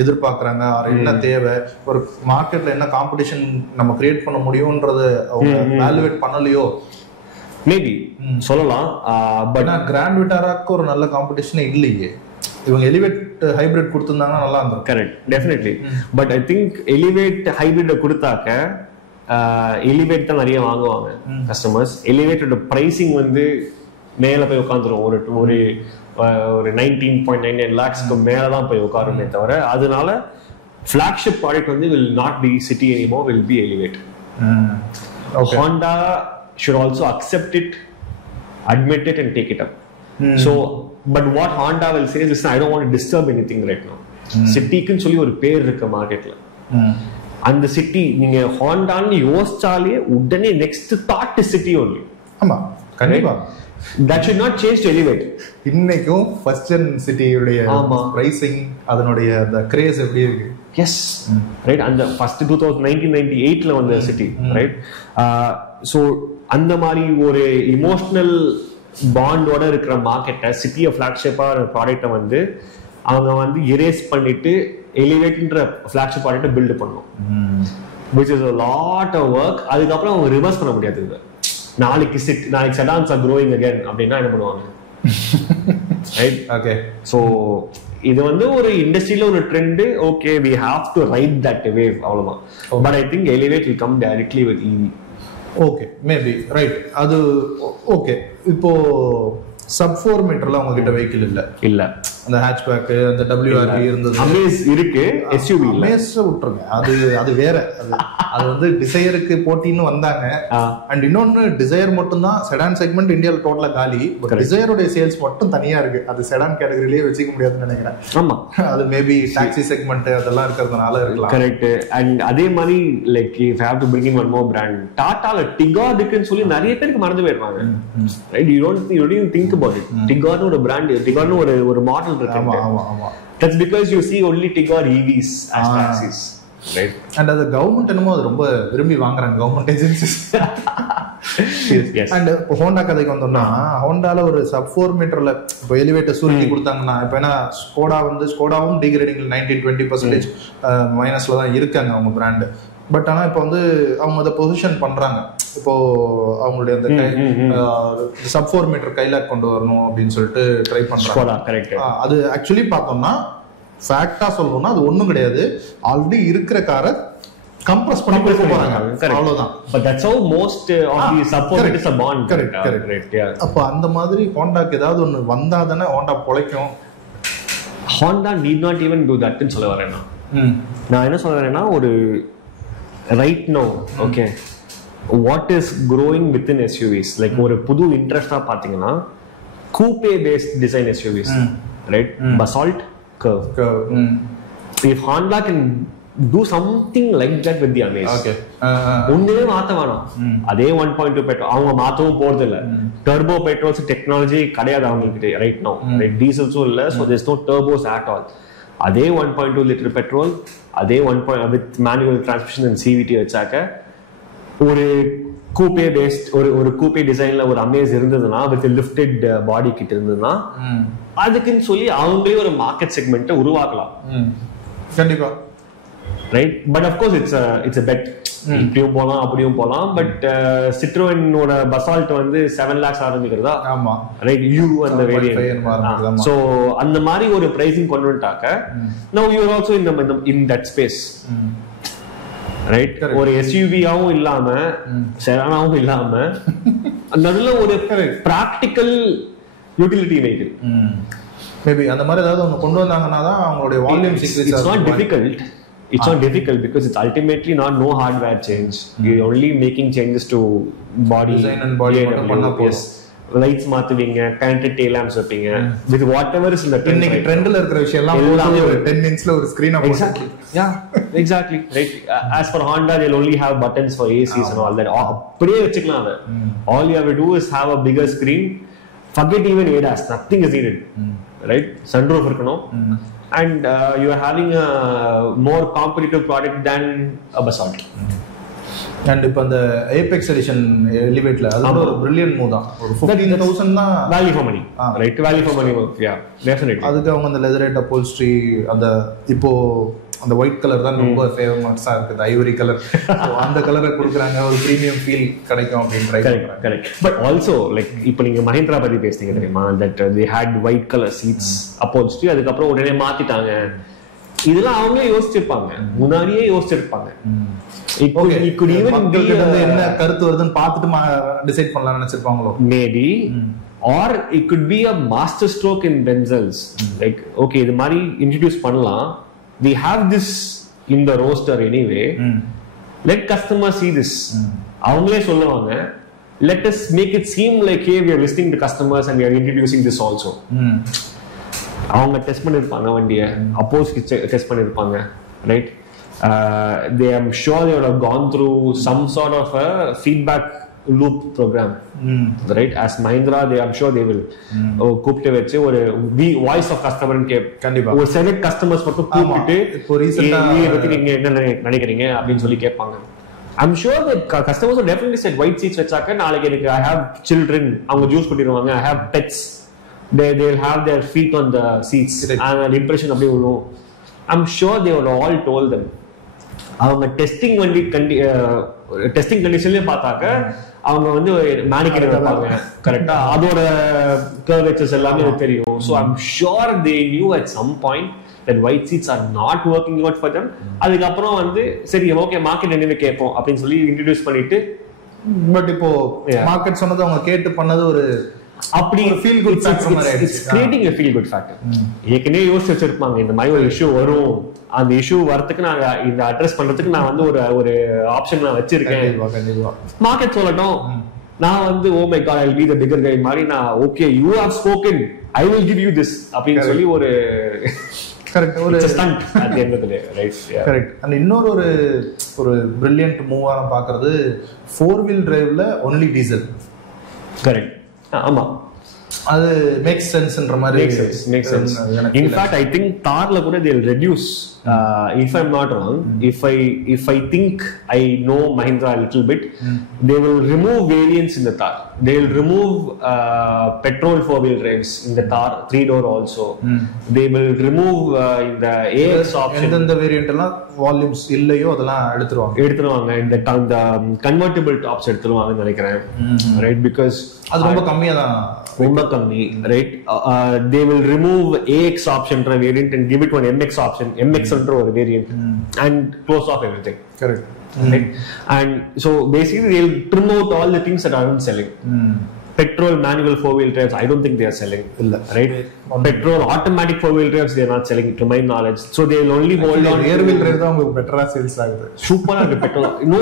எதிர்பார்க்குறாங்க, என்ன தேவை, ஒரு மார்க்கெட்ல என்ன காம்படிஷன் நம்ம கிரியேட் பண்ண முடியும்ன்றத அவங்க வேல்யூவேட் பண்ணலையோ மேபி சொல்லலாம். பட் கிராண்ட் விட்டாராக்கு ஒரு நல்ல காம்படிஷனே இல்லையே. இவங்க எலிவேட் ஹைபிரிட் கொடுத்திருந்தாங்கன்னா நல்லா இருந்தது. Correct, definitely. But I think Elevate hybrid கொடுத்தாக்க எலிவேட் தான் நிறைய வாங்குவாங்க கஸ்டமர்ஸ். எலிவேட்டோட பிரைசிங் வந்து மேல போய் உட்காந்துரும். ஒரு 19.99 lakhsக்கு மேல தான் போய் உட்காருமே தவிர, அதனால flagship product வந்து will not be City anymore, will be Elevate. Honda should also accept it, admit it and take it up. So but what Honda will say is, listen, I don't want to disturb anything right now. சிட்டிக்குன்னு சொல்லி ஒரு பேர் இருக்கு மார்க்கெட்ல. அந்த city நீங்க ஹாண்டான்னு யோசிச்சாலே உடனே next thought city only. ஆமா, கண்டிப்பா. That should not change to Elevate. இன்னைக்கும் ஃபர்ஸ்ட் ஜென் சிட்டியுடைய பிரைசிங், அதனுடைய அந்த கிரேஸ் எப்படி இருக்கு? Yes, right. அந்த ஃபர்ஸ்ட் 1998ல வந்த சிட்டி, ரைட். ஸோ அந்த மாதிரி ஒரு இமோஷனல் பாண்டோட இருக்கிற மார்க்கெட்டை, சிட்டியை ஃபிளாக்ஷிப்பா ப்ராடக்டை வந்து அவங்க வந்து எரேஸ் பண்ணிட்டு எலிவேட்ன்ற ஃபிளாக்ஷிப் ப்ராடக்டை பில்டு பண்ணணும். Which is a lot of work. அதுக்கப்புறம் அவங்க ரிவர்ஸ் பண்ண முடியாது. நாளைக்கு sedans are growing again அப்படின்னா என்ன பண்ணுவாங்க? ரைட். ஓகே. ஸோ இது வந்து ஒரு இண்டஸ்ட்ரியில ஒரு trend. Okay, we have to ride that wave, அவ்வளவுதான். But I think elevate will come directly with EV. Okay, maybe right. அது ஓகே. இப்போ sub 4 மீட்டர்ல அவங்க கிட்ட வெஹிக்கிள் இல்ல. அந்த ஹேட்ச்பேக், அந்த WRV இருந்தது. அமேஸ் இருக்கு, SUV இல்ல. அமேஸ் விட்டுருங்க, அது வேற. அது வந்து டிசைருக்கு போட்டின்னு வந்தாங்க. அண்ட் இன்னொன்னு, டிசைர் மட்டும் தான் செடான் செக்மெண்ட் இந்தியால டோட்டலா காலி. பட் டிசைரோட சேல்ஸ் மட்டும் தனியா இருக்கு. அது செடான் கேட்டகரியிலேயே வச்சுக்க முடியாதுன்னு நினைக்கிறேன். ஆமா, அது மேபி டாக்ஸி செக்மெண்ட் அதெல்லாம் இருக்கிறதுனால இருக்கலாம். கரெக்ட். அண்ட் அதே மாதிரி like if have to bring in one more brand, டாடால டிகார் இருக்குன்னு சொல்லி நிறைய பேருக்கு மறந்து போயிடுவாங்க. Right. You don't even think about it. டிகார்னு ஒரு பிராண்ட், டிகார்னு ஒரு மாடல் இருக்கு. ஆமா ஆமா ஆமா. That's because you see only Tigor EVs as taxis, right? And அது கவர்மெண்ட் என்னமோ அது ரொம்ப விரும்பி வாங்குறாங்க, கவர்மெண்ட் ஏஜென்சிஸ். அண்ட் இப்போ ஹோண்டா கதைக்கு வந்தோம்னா, ஹோண்டால ஒரு sub 4 மீட்டர்ல இப்போ எலிவேட்டர் சுருக்கி கொடுத்தாங்கன்னா, இப்போ ஏன்னா ஸ்கோடாவும் டிகிரேடிங் 19-20% மைனஸ்ல தான் இருக்காங்க அவங்க பிராண்டு. பட் ஆனா இப்போ வந்து அவங்க அதை பொசிஷன் பண்றாங்க. இப்போ அவங்களுடைய அந்த sub 4 மீட்டர் கைலாக் கொண்டு வரணும் அப்படின்னு சொல்லிட்டு ட்ரை பண்றாங்க. அது ஆக்சுவலி பார்த்தோம்னா, ஃபேக்டா சொல்லணும்னா அது ஒண்ணும் கிடையாது. ஆல்ரெடி இருக்கிற காரை கம்ப்ரஸ் பண்ணி போறாங்க, அவ்வளவுதான். But that's how most of the sub 4 meters are born. Correct. அப்ப அந்த மாதிரி ஹோண்டாக்கு ஏதாவது ஒண்ணு வந்தாதானே ஹோண்டா பொழைக்கும். Honda need not even do that ன்னு சொல்ல வரேன். நான் என்ன சொல்ல வரேன்னா, ஒரு right now, okay, what is growing within SUVs, like ஒரு புது இன்ட்ரெஸ்டா பாத்தீங்கன்னா coupe based design SUVs, right? Basalt, curve. If Honda can do something like that with the Amaze, okay, ஒண்ணுமே மாத்த வேணாம். அதே 1.2 பெட்ரோல் அவங்க மாத்தவும் போறது இல்ல. டர்போ பெட்ரோல்ஸ் டெக்னாலஜி கிடையாது அவங்களுக்கு ரைட் நோ. டீசல்ஸும் இல்ல, so there's no turbos at all. அதே 1.2 லிட்டர் பெட்ரோல், அதே 1 with manual transmission and CVT வச்சாக்க ஒரு கூப்பே பேஸ்ட் ஒரு கூப்பே டிசைன்ல ஒரு அமேஸ் இருந்ததுன்னா, வித் லிஃப்டட் பாடி கிட் இருந்ததுன்னா, அதுக்குன்னு சொல்லி அவங்களே ஒரு மார்க்கெட் செக்மெண்ட்டை உருவாக்கலாம். கண்டிப்பா, right. But of course it's a bet. இப்படியும் போலாம் அப்படியும் போலாம். பட் சிட்ரோனோட பசால்ட் வந்து 7 lakhs ஆரம்பிக்கிறதா? ஆமா, ரைட். யூ அந்த வேரியன்ட். சோ அந்த மாதிரி ஒரு பிரைசிங் கொண்டு வந்துட்டாக்க, now you are also in that space, right. ஒரு எஸ்யூவியாவும் இல்லாம செடானாவும் இல்லாம நடுவுல ஒரு பிராக்டிக்கல் யூட்டிலிட்டி வெஹிக்கிள். மேபி அந்த மாதிரி ஏதாவது ஒன்று கொண்டு வந்தாங்கன்னா தான் அவங்களுடைய volume increase. It's not difficult. It's not difficult because it's ultimately not no hardware change. You're only making changes to body design and body மட்டும் பண்ணா போதும். Lights மாத்துவீங்க, connected tail lamps வைப்பீங்க, with whatever is in the trend. இன்னைக்கு ட்ரெண்ட்ல இருக்கிற விஷயம் எல்லாம் எல்லாமே ஒரு 10 inchல ஒரு screen ah exactly. Yeah, exactly, right. As for Honda, they'll only have buttons for ACs and all that. அப்படியே வச்சுக்கலாம் அத. All you have to do is have a bigger screen. Forget even ADAS, nothing is needed. Right? Sunroof இருக்கணும். And you are having a more competitive product than a Basalt. And இப்போ அந்த Apex edition எலிவேட்ல அது ஒரு brilliant move தான். ஒரு 15,000 தான் value for money. Right, value for money. Yeah definitely. அதுக்கு அவங்க அந்த லெதரேட் அப்போல்ஸ்ட்ரி அந்த இப்போ அந்த ஒயிட் கலர் தான் ரொம்ப ஃபேமஸா இருக்குது, ஐவரி கலர். அந்த கலரை கொடுக்குறாங்க, ஒரு பிரீமியம் ஃபீல் கிடைக்கும் அப்படின்னு. கரெக்ட். பட் ஆல்சோ லைக் இப்போ நீங்க மஹிந்திரா பத்தி பேசுறீங்க தெரியுமா, that they had white colour seats upholstery, அதுக்கப்புறம் உடனே மாத்திட்டாங்க. இதெல்லாம் அவங்களே யோசிச்சிருப்பாங்க, முன்னாடியே யோசிச்சிருப்பாங்க. என்ன கருத்து வருதுன்னு பார்த்துட்டு டிசைட் பண்ணலாம் நினைச்சிருப்பாங்களோ maybe. Or it could be a master stroke in themselves. Like okay இது மாதிரி இன்ட்ரோடியூஸ் பண்ணலாம், we have this in the roster anyway, let customers see this. அவங்களே சொல்லுவாங்க, let us make it seem like hey we are listening to customers and we are introducing this also. அவங்க test பண்ணிருப்பாங்க வண்டியை, அப்போஸ் test பண்ணிருப்பாங்க, right? They am sure they would have gone through some sort of a feedback loop program, right? As Mahindra they am sure they will கூப்பிட்டு வச்சு ஒரு voice of customer கண்டிப்பா ஒரு select customers மட்டும் கூப்பிட்டு இப்போ ரீசன்ட்டா நீங்க என்ன நினைக்கிறீங்க அப்படின்னு சொல்லி கேட்பாங்க. I'm sure that customers will definitely said white seats வச்சாக்க நாளைக்கு எனக்கு I have children அவங்க ஜூஸ் பண்ணிடுவாங்க, I have pets, they will have their feet on the seats and an impression அப்படியே வரும். I'm sure they will all told them. அவங்க testing வண்டி testing கண்டிஷன்லயே பார்த்தாக்க அவங்க வந்து மேனிக்கர் வைப்பாங்க கரெக்டா, அதோட கர்வேச்சர்ஸ் எல்லாமே தெரியும். So I'm sure they knew at some point that white seats are not working out for them. அதுக்கப்புறம் வந்து சரி ஓகே மார்க்கெட் என்னன்னு கேட்போம் அப்படின்னு சொல்லி இன்ட்ரோடியூஸ் பண்ணிட்டு, பட் இப்போ மார்க்கெட் சொன்னது அவங்க கேட்டு பண்ணது ஒரு அப்படி ஒரு ஃபீல் குட் ஃபேக்டர் மாதிரி ஆயிடுச்சு. It's creating a feel good factor. ஏற்கனவே யோசிச்சு வச்சிருப்பாங்க இந்த மாதிரி ஒரு இஷ்யூ வரும், அந்த இஷ்யூ வரதுக்கு நான் இந்த அட்ரஸ் பண்றதுக்கு நான் வந்து ஒரு ஆப்ஷன் நான் வச்சிருக்கேன். மார்க்கெட் சொல்லட்டும், நான் வந்து oh my God I will be the bigger guy மாதிரி நான் okay you have spoken I will give you this அப்படின்னு சொல்லி ஒரு கரெக்ட் ஒரு stunt at the end of the day, right? Correct. And இன்னொரு ஒரு பிரில்லியன்ட் மூவா நான் பார்க்கிறது 4-wheel டிரைவ்ல ஒன்லி டீசல். கரெக்ட். ஆமா, அது மேக் சென்ஸ்ன்ற மாதிரி make sense. In fact I think தார்ல கூட they will reduce, if I'm not wrong, if I think I know Mahindra a little bit, they will remove variants in the Thar. They will remove petrol 4-wheel drives in the Thar 3-door also. They will remove in the AX option எந்தெந்த variant எல்லாம் volumes இல்லையோ அதெல்லாம் எடுத்துருவாங்க. இந்த convertible tops எடுத்துருவாங்கன்னு நினைக்கிறேன், right? Because அது ரொம்ப கம்மியா தான், ரொம்ப கம்மி, right? They will remove AX option variant and give it one MX option, MX ன்ற ஒரு variant and close off everything. Correct. Right? And so basically they'll trim out all the things that aren't selling. Petrol manual 4-wheel drives I don't think they are selling, right? Petrol automatic 4-wheel drives they are not selling to my knowledge. So they will only hold on rear-wheel drive தான் உங்களுக்கு பெட்டரா sales ஆகுது. சூப்பரா இருக்கு petrol. No,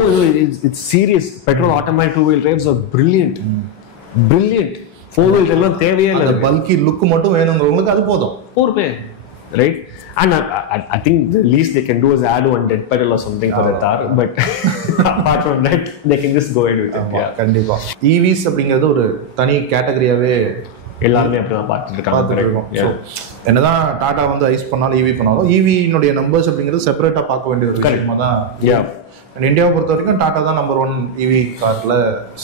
it's serious. Petrol automatic 2-wheel drives are brilliant. 4-wheel drive தேவையே இல்ல, அந்த பல்கி look மட்டும் வேணும்ங்கறவங்களுக்கு அது போதும், போறே, right? And I think the least they can do is add one dead pedal or something for the Thar, but apart from that they can just go ahead with it. Yeah, கண்டிப்பா. EVs அப்படிங்கிறது ஒரு தனி கேட்டகரியாவே எல்லாரும் அப்படிதான் பார்த்துட்டு இருக்காங்க. என்னதான் டாடா வந்து ஐஸ் பண்ணாலும் EV பண்ணாலும் EV-னுடைய நம்பர்ஸ் அப்படிங்கிறது செப்பரேட்டா பார்க்க வேண்டிய ஒரு விஷயமா தான். இந்தியாவை பொறுத்த வரைக்கும் டாடா தான் நம்பர் 1 EV கார்ல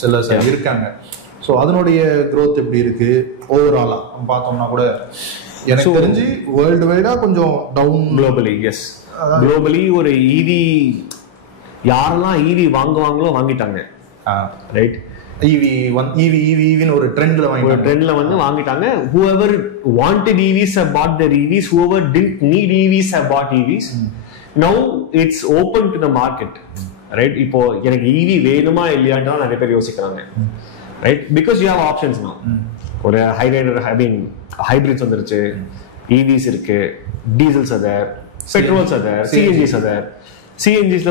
செல்லர்ஸ் இருக்காங்க. ஸோ அதனுடைய க்ரோத் எப்படி இருக்கு ஓவராலா பார்த்தோம்னா கூட எனக்கு தெரிஞ்சு வேர்ல்டு வைடா கொஞ்சம் டவுன். குளோபலி எஸ், குளோபலி ஒரு ஈவி யாரெல்லாம் ஈவி வாங்குவாங்களோ வாங்கிட்டாங்க, ரைட்? ஈவின்னு ஒரு ட்ரெண்ட்ல வந்து வாங்கிட்டாங்க. whoever wanted EVs have bought their EVs, whoever didn't need EVs have bought EVs. Now it's open to the market, right? இப்போ எனக்கு EV வேணுமா இல்லையான்னு நிறைய பேர் யோசிக்கிறாங்க, right? Because you have options now. ஒரு ஹைபிரிட்ஸ் வந்துருச்சு, EVs இருக்கு, diesels are there, petrols are there, CNGs are there. CNGs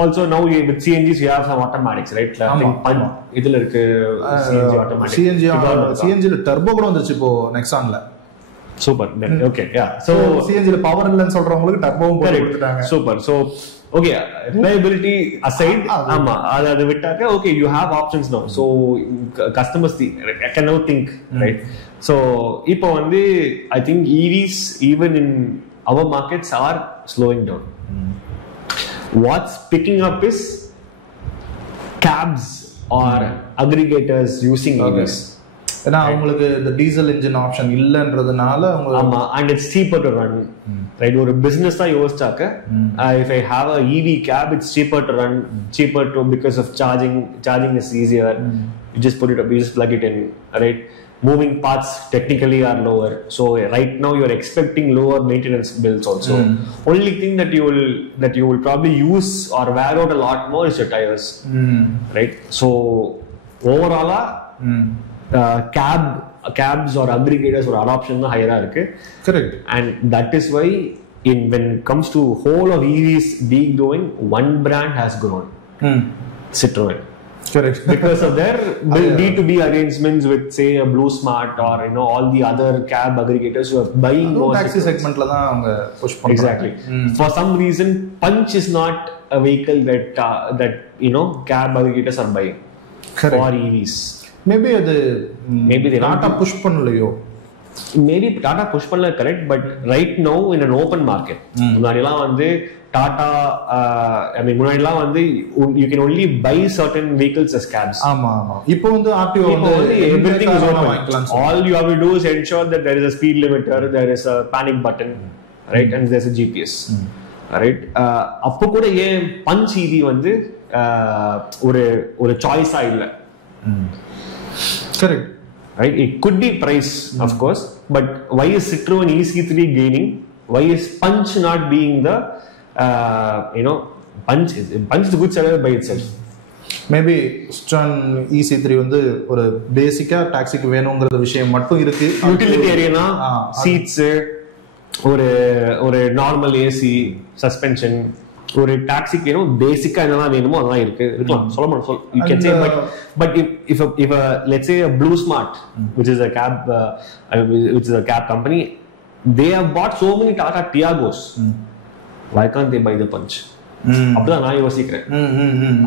also now with CNGs you have some automatics, right? இதுல இருக்கு CNG automatic. CNG ல டர்போ கூட வந்துருச்சு இப்போ நெக்ஸான்ல. Super. Okay yeah, so CNG ல பவர் இல்லன்னு சொல்றவங்களுக்கு டர்போவும் போட்டு கொடுத்துட்டாங்க. Super. So okay, reliability aside, ஆமா அது விட்டாக்க okay you have options now. So customers can now think, right? So இப்போ வந்து I think EVs even in our markets are slowing down. What's picking up is cabs or aggregators using EVs. ஏன்னா அவங்களுக்கு இந்த diesel engine option இல்லன்றதுனால அவங்க ஆமா, and it's cheaper to run. Right, ஒரு business தான் யோசிச்சாக்க if I have a EV cab, it's cheaper to run, cheaper to because of charging is easier. You just put it up, you just plug it in, right? Moving parts technically are lower, so right now you're expecting lower maintenance bills also. Only thing that you will probably use or wear out a lot more is your tires. Right, so overall cabs or aggregators or adoption is higher. Correct. And that is why when it comes to whole of EVs being growing, one brand has grown, Citroen. Correct. Because of their B2B arrangements with, say, a Blue Smart or all the other cab aggregators who are buying more taxi segment la dhaan avanga push பண்றாங்க. Exactly. For some reason, Punch is not a vehicle that cab aggregators are buying. Correct. For EVs. Maybe they Tata push பண்ணலையோ. Maybe Tata push பண்ணல, correct, but right now in an open market. முன்னாடிலாம் வந்து Tata, முன்னாடிலாம் வந்து you can only buy certain vehicles as cabs. ஆமா. இப்போ வந்து RTO வந்து everything is open. All you have to do is ensure that there is a speed limiter, there is a panic button, right, and there is a GPS. Right, அப்போ கூட ஏன் Punch EV வந்து ஒரு சாய்ஸா இல்ல? Correct. Right, it could be price, of course, but why is Citroen EC3 gaining? Why is Punch not being the Punch is a good seller by itself. Maybe Citroen EC3 வந்து ஒரு பேசிக்கா டாக்ஸிக்கு வேணும்ங்கற விஷயம் மட்டும் இருக்கு. யூட்டிலிட்டேரியனா seeds, ஒரு normal AC, suspension, ஒரு டாக்ஸிக்கு பேசிக்கா என்னெல்லாம் வேணுமோ அதெல்லாம் இருக்கலாம். You can say, but if let's say a Blue Smart, which is a cab company, they have bought so many Tata Tiagos. Why can't they buy the Punch? அப்படிதான் நான் யோசிக்கிறேன்.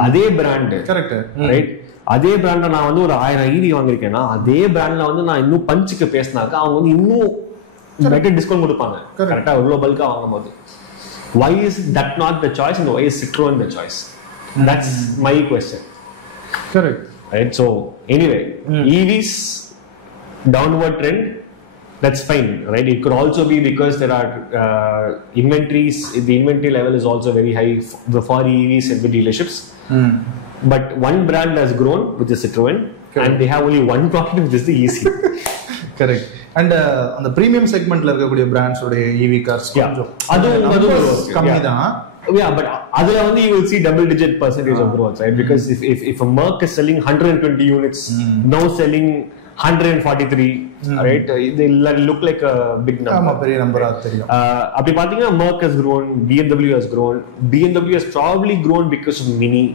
அதே பிராண்ட், கரெக்ட், ரைட், அதே பிராண்ட்ல நான் வந்து ஒரு 1000 EV வாங்கிருக்கேன்னா அதே பிராண்ட்ல வந்து நான் இன்னும் பஞ்சுக்கு பேசினாக்கா அவங்க வந்து இன்னும் பெட்டர் டிஸ்கவுண்ட் கொடுப்பாங்க. கரெக்டா இவ்வளவு பல்கா வாங்கும்போது. Why is that not the choice, and why is Citroen the choice? That's my question. Correct. Right. So anyway, EVs downward trend. That's fine, right? It could also be because there are inventories. The inventory level is also very high for EVs at the dealerships. But one brand has grown, which is Citroen, and they have only one product, which is the EC. Correct. And on the premium segment la irukkudiya brands oda EV cars konjam adu kammi dhaan. Yeah, but adula vandu you will see double digit percentage of growth, right? Because if a Merc is selling 120 units, now selling 143, right, they look like a big number. Ama periya number ah theriyum. Apdi pathina Merc has grown, BMW has grown. BMW has probably grown because of Mini.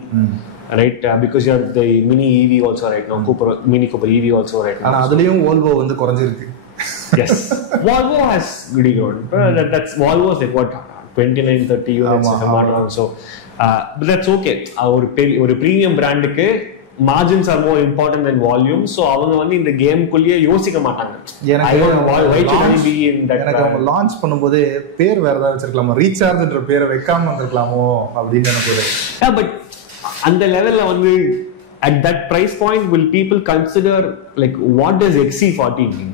Right, because you have the Mini EV also right now, Mini Cooper EV also right now. Ana aduliyum Volvo vandu koranjirukku. Yes, Volvo has really grown. That's Volvo is like what 29-30 units in the model. So but that's okay. ஒரு premium brandக்கு margins are more important than volume. So அவங்க வந்து இந்த game குள்ளே யோசிக்க மாட்டாங்க. Why should I be in that? எனக்கு அவங்க launch பண்ணும்போது பேர் வேற ஏதாவது வச்சிருக்கலாமா, ரீசார்ஜ்ன்ற பேரை வைக்காம வந்திருக்கலாமோ அப்படின்னு எனக்கு ஒரு. Yeah, but அந்த லெவல்ல வந்து at that price point will people consider like what does XC40 mean?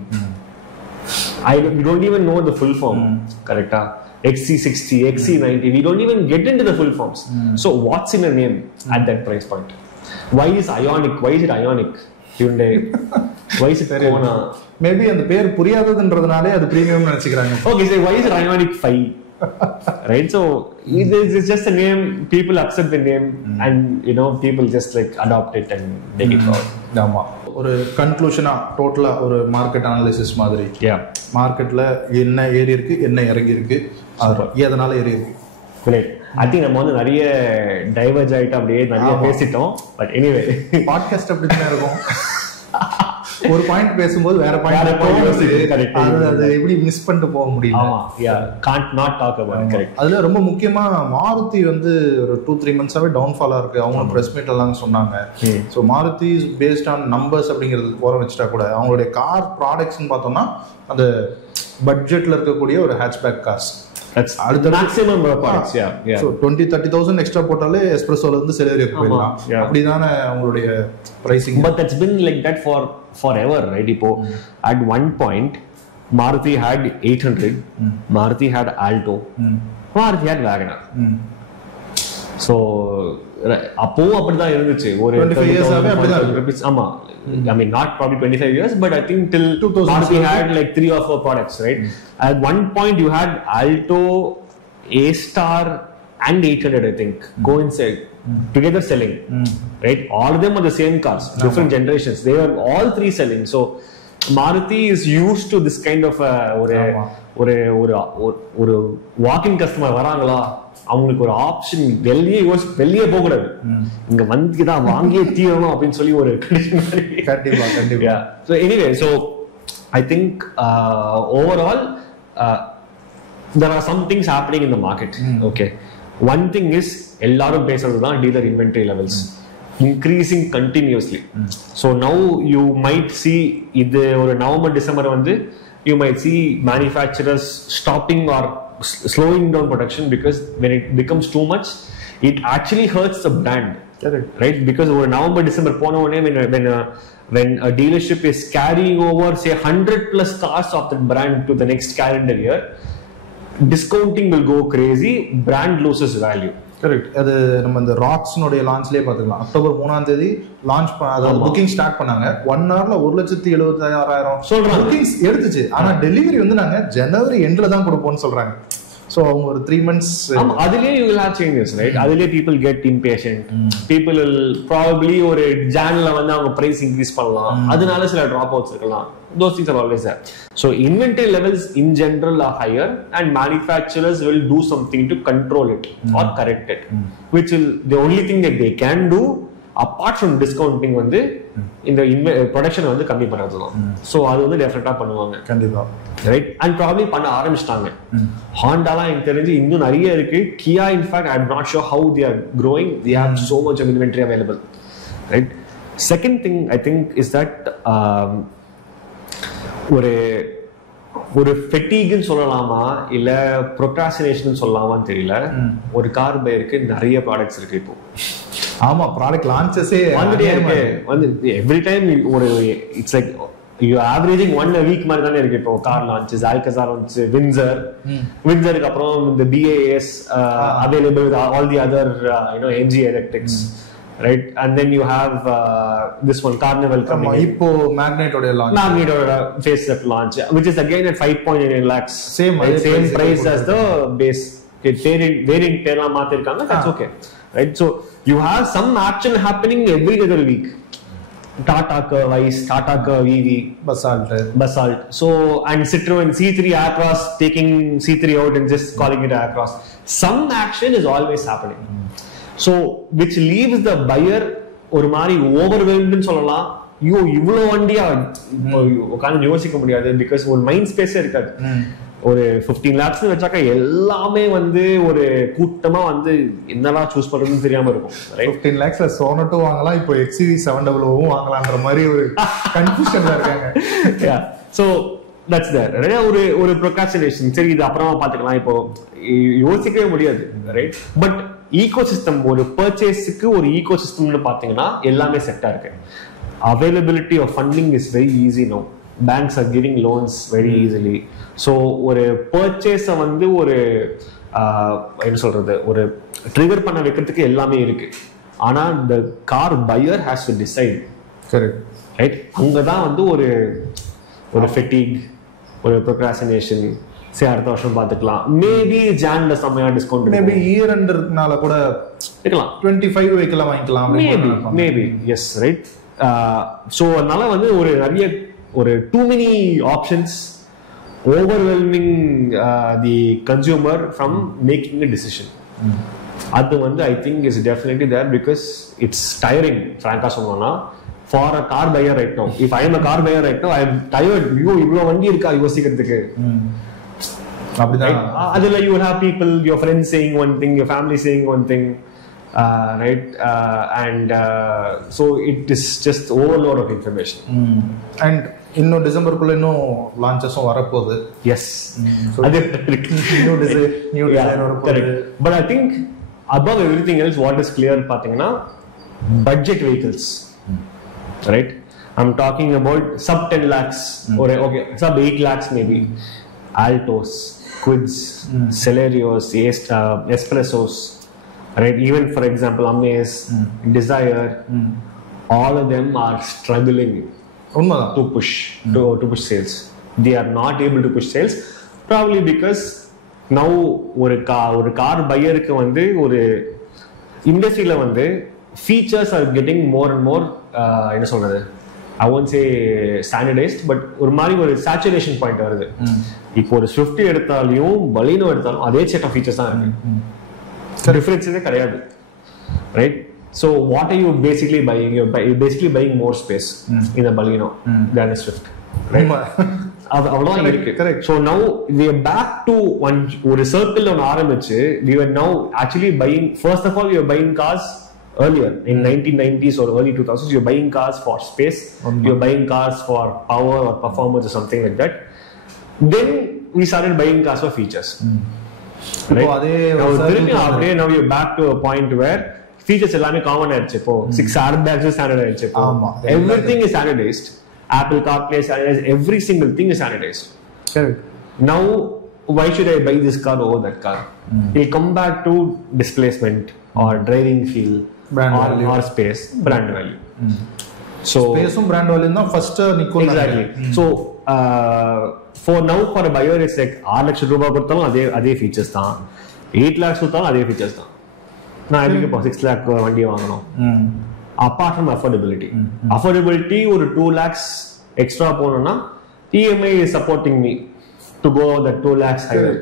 We don't even know the full form. Correct? XC60, XC90, we don't even get into the full forms. So what's in a name at that price point? Why is Ioniq? Why is it Ioniq? Hyundai? Why is it Kona? Maybe அந்த பேர் புரியாததுன்றதுனாலே அது premium நினைச்சுக்கிறாங்க. Okay, so why is it Ioniq 5? Right, so it's just a name, people accept the name, and people just like adopt it and take it forward. ஆமா, ஒரு கன்க்ளூஷனா டோட்டலா ஒரு market analysis மாதிரி. மார்க்கெட்ல என்ன ஏறி இருக்கு, என்ன இறங்கி இருக்கு, எதனால ஏறி இருக்கு. Great. I think நம்ம வந்து நிறைய டைவர்ஜ் ஆயிட்டு அப்படியே நிறைய பேசிட்டோம். பட் எனிவே பாட்காஸ்ட் அப்படி தான் இருக்கும். ஒரு பாயிண்ட் பேசும்போது வேற பாயிண்ட் அது எப்படி மிஸ் பண்ணிட்டு போக முடியல. can't not talk about it. Correct. அதுல ரொம்ப முக்கியமா மாருதி வந்து ஒரு 2-3 மந்த்ஸாவே டவுன்ஃபாலா இருக்கு. அவங்க பிரஸ் மீட் எல்லாம் சொன்னாங்க. So Maruti is based on numbers அப்படிங்கிறது ஓரம் வச்சுட்டா கூட அவங்களுடைய கார் ப்ராடக்ட்ஸ்ன்னு பார்த்தோம்னா அந்த பட்ஜெட்ல இருக்கக்கூடிய ஒரு hatchback cars, That's maximum products. Yeah. So 20-30,000 extra போட்டாலே எஸ்பிரஸோல இருந்து செலரிக்கு போயிடலாம். அப்படிதானே உங்களுடைய pricing. But that's been like that for forever, right? இப்போ at one point Maruti had 800, Maruti had Alto, Maruti had Wagoner. So அப்போ அப்படிதான் இருந்துச்சு. ஒரு 25 years ஆவே அப்படிதான் இருக்கு. ஆமா. I mean, not probably 25 years, but I think till 2000 Maruti had like 3 or 4 products, right? At one point you had Alto, A-Star and 800, I think, coincide together selling, right? All of them are the same cars, different generations. They were all three selling. So Maruti is used to this kind of ஒரு walk-in customer வராங்களா, அவங்களுக்கு ஒரு option வெளியே போக கூடாது, இங்க வந்து தான் வாங்கியே தீரணும் அப்படின்னு சொல்லி ஒரு கண்டிப்பா. So anyway, so I think overall there are some things happening in the market. Okay, one thing is எல்லாரும் பேசுறது தான் dealer inventory levels increasing continuously. So now you might see இது ஒரு November December வந்து you might see manufacturers stopping or slowing down production, because when it becomes too much it actually hurts the brand. Correct. Right? Because over November December pona one when a dealership is carrying over say 100 plus cars of that brand to the next calendar year, discounting will go crazy, brand loses value. Correct. அது நம்ம இந்த ராக்ஸ்னுடைய லான்ச்லேயே பார்த்துக்கலாம். October 3ஆம் தேதி launch அதாவது booking start பண்ணாங்க. 1 hourல 1,76,000 bookings எடுத்துச்சு. ஆனா டெலிவரி வந்து நாங்க ஜனவரி எண்ட்ல தான் கொடுப்போம்னு சொல்றாங்க. So அவங்க ஒரு 3 months அதிலே you will have changes, right? அதிலே people get impatient. People will probably ஒரு ஜான்ல வந்து அவங்க price increase பண்ணலாம், அதனால சில dropouts இருக்கலாம். Those things are always there. So inventory levels in general are higher and manufacturers will do something to control it or correct it, which will the only thing that they can do apart from discounting வந்து இந்த production வந்து கம்மி பண்றதுதான். So அது வந்து டெஃபினட்டா பண்ணுவாங்க கண்டிப்பா, ரைட்? அண்ட் ப்ராப்ளி பண்ண ஆரம்பிச்சிட்டாங்க. ஹாண்டாலாம் எனக்கு தெரிஞ்சு இன்னும் நிறைய இருக்கு. Kia in fact I am not sure how they are growing, they have so much of inventory available, right? Second thing I think is that ஒரு ஃபெட்டிக்னு சொல்லலாமா இல்ல ப்ரொக்ராஸ்டினேஷன் சொல்லலாமான்னு தெரியல. ஒரு கார் பையருக்கு நிறைய ப்ராடக்ட்ஸ் இருக்கு இப்போ. ஆமா, ப்ராடக்ட் லான்ச்சஸே வந்துட்டே இருக்கு. வந்து எவ்ரி டைம் ஒரு it's like you averaging 1 a week மாதிரி தானே இருக்கு. இப்போ கார் லான்ச்சஸ், ஆல்கசார் வந்துச்சு, வின்சருக்கு அப்புறம் இந்த BAS available with all the other MG electrics, right? And then you have this one Carnival coming in. Ipo Magnetoda launch, Magnetoda face that launch, which is again at 5.9 lakhs, same price as the base. Variant pera maathirukanga, that's okay, right? So you have some action happening every other week. Tata Vice, Tata EV, Basalt. So and Citroen C3 Across, taking C3 out and just calling it Across. Some action is always happening. So which leaves the buyer ஒரு மாதிரி overwhelmed னு சொல்லலாம். ஐயோ இவ்வளோ வண்டியா உட்காந்து யோசிக்க முடியாது, பிகாஸ் ஒரு மைண்ட் ஸ்பேஸே இருக்காது. ஒரு 15 lakhs வச்சாக்கா எல்லாமே வந்து ஒரு கூட்டமா வந்து என்னெல்லாம் சூஸ் பண்றதுன்னு தெரியாம இருக்கும். 15 lakhs Sonato வாங்கலாம், இப்போ XUV 700 வாங்கலாம்ன்ற மாதிரி ஒரு கன்ஃபியூஷன்ல இருக்காங்க. So that's there. ஒரு procrastination, சரி இது அப்புறமா பாத்துக்கலாம், இப்போ யோசிக்கவே முடியாது, ரைட்? பட் ஈகோசிஸ்டம், ஒரு பர்ச்சேஸுக்கு ஒரு ஈகோசிஸ்டம்னு பாத்தீங்கன்னா எல்லாமே செட்டா இருக்கு. Availability of funding is very easy no. Banks are giving loans very easily. So ஒரு பர்ச்சேஸை வந்து ஒரு என்ன சொல்றது, ஒரு ட்ரிகர் பண்ண வைக்கிறதுக்கு எல்லாமே இருக்கு. ஆனா the car buyer has to decide, correct, right? அங்கதான் வந்து ஒரு fatigue, ஒரு procrastination. சரி அடுத்த வருஷம் பாத்துக்கலாம், மேபி ஜான்ல செமையா டிஸ்கவுண்ட், மேபி இயர் எண்ட்னால கூட இருக்கலாம், 25 வெஹிக்கிள் வாங்கிக்கலாம், மேபி எஸ், ரைட்? ஸோ அதனால வந்து ஒரு நிறைய ஒரு too many options overwhelming the consumer from making a decision. அது வந்து I think is definitely there because it's tiring, frankly சொல்லணும்னா, for a car buyer right now. If I am a car buyer right now, I am tired. ஐயோ இவ்வளோ வண்டி இருக்கா யோசிக்கிறதுக்கு. அப்படிதான் அதுல you will have people, your friends saying one thing, your family saying one thing, right? And so it is just overload of information. And இன்னும் டிசம்பருக்குள்ள இன்னும் லான்ச்சஸும் வரப்போகுது. Yes. அது நியூ டிசைன் வரப்போகுது. But I think above everything else, what is clear பாத்தீங்கன்னா budget vehicles, right? I'm talking about sub 10 lakhs or okay, sub 8 lakhs maybe. Altos, Quids, Celerios, Espressos, right? Even for example, Amaze, Desire, all of them are struggling to push sales. They are not able to push sales, probably because now ஒரு car பையருக்கு வந்து ஒரு இண்டஸ்ட்ரியில வந்து features are getting more and more என்ன சொல்றது, I won't say standardized, but ஒரு மாதிரி ஒரு saturation point வருது. இப்போ ஒரு ஸ்விஃப்ட் எடுத்தாலும் பலினோ எடுத்தாலும் அதே செட் ஆஃப் ஃபீச்சர்ஸ் தான் இருக்கு, டிஃபரன்ஸே கிடையாது, right? So what are you basically buying? You're basically buying more space in a Baleno than a Swift, right? அவ்வளவுதான் இருக்கு. Correct. So now we are back to ஒரு சர்க்கிள் ஒன்று ஆரம்பிச்சு we were now actually buying, first of all we were buying cars earlier in 1990s or early 2000s. You were buying cars for space, you were buying cars for power or performance or something like that. Then we started buying cars for features, right? Now we are back to a point where features எல்லாமே common ஆயிடுச்சு. இப்போ 6 airbags standard ஆயிடுச்சு. இப்போ everything is standardized. Apple CarPlay is standardized. Every single thing is standardized. Correct. Now why should I buy this car over that car? We'll come back to displacement or driving feel, brand value or space, brand value. So space and brand value na first nikku. Exactly. So for now for a buyer it's like 6 lakhs ரூபாய் கொடுத்தாலும் அதே features தான், 8 lakhs கொடுத்தாலும் அதே features தான். நான் எதுக்கு இப்போ 6 lakh வண்டியை வாங்கணும்? Apart from affordability ஒரு 2 lakhs extra போனோம்னா EMI is supporting me to go that 2 lakhs higher.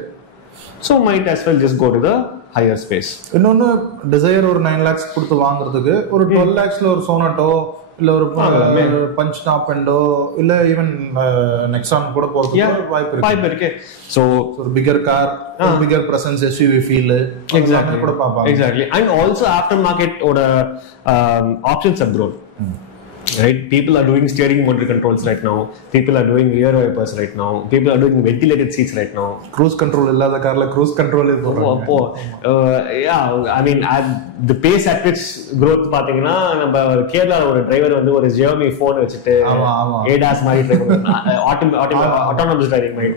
So might as well just go to the higher space. இன்னொன்னு டிசைர் ஒரு 9 lakhs கொடுத்து வாங்குறதுக்கு ஒரு 12 lakhsல ஒரு சோனாட்டோ இல்ல ஒரு பஞ்ச் டாப் எண்டோ இல்ல ஈவன் நெக்ஸான் கூட போறதுக்கு வாய்ப்பு இருக்கு. So ஒரு bigger car, ஒரு bigger presence, SUV feel exactly கூட பாப்பாங்க. Exactly. And also aftermarket ஓட options have grown. Right? People are doing steering motor controls right now. People are doing rear wipers right now. People are doing ventilated seats right now. Cruise control illada carla cruise control ipo yeah, I mean the pace at which growth பாத்தீங்கன்னா நம்ம கேரளா ஒரு driver வந்து ஒரு Xiaomi phone வச்சிட்டு ADAS மாதிரி drive பண்ணுவாங்க, autonomous driving mind.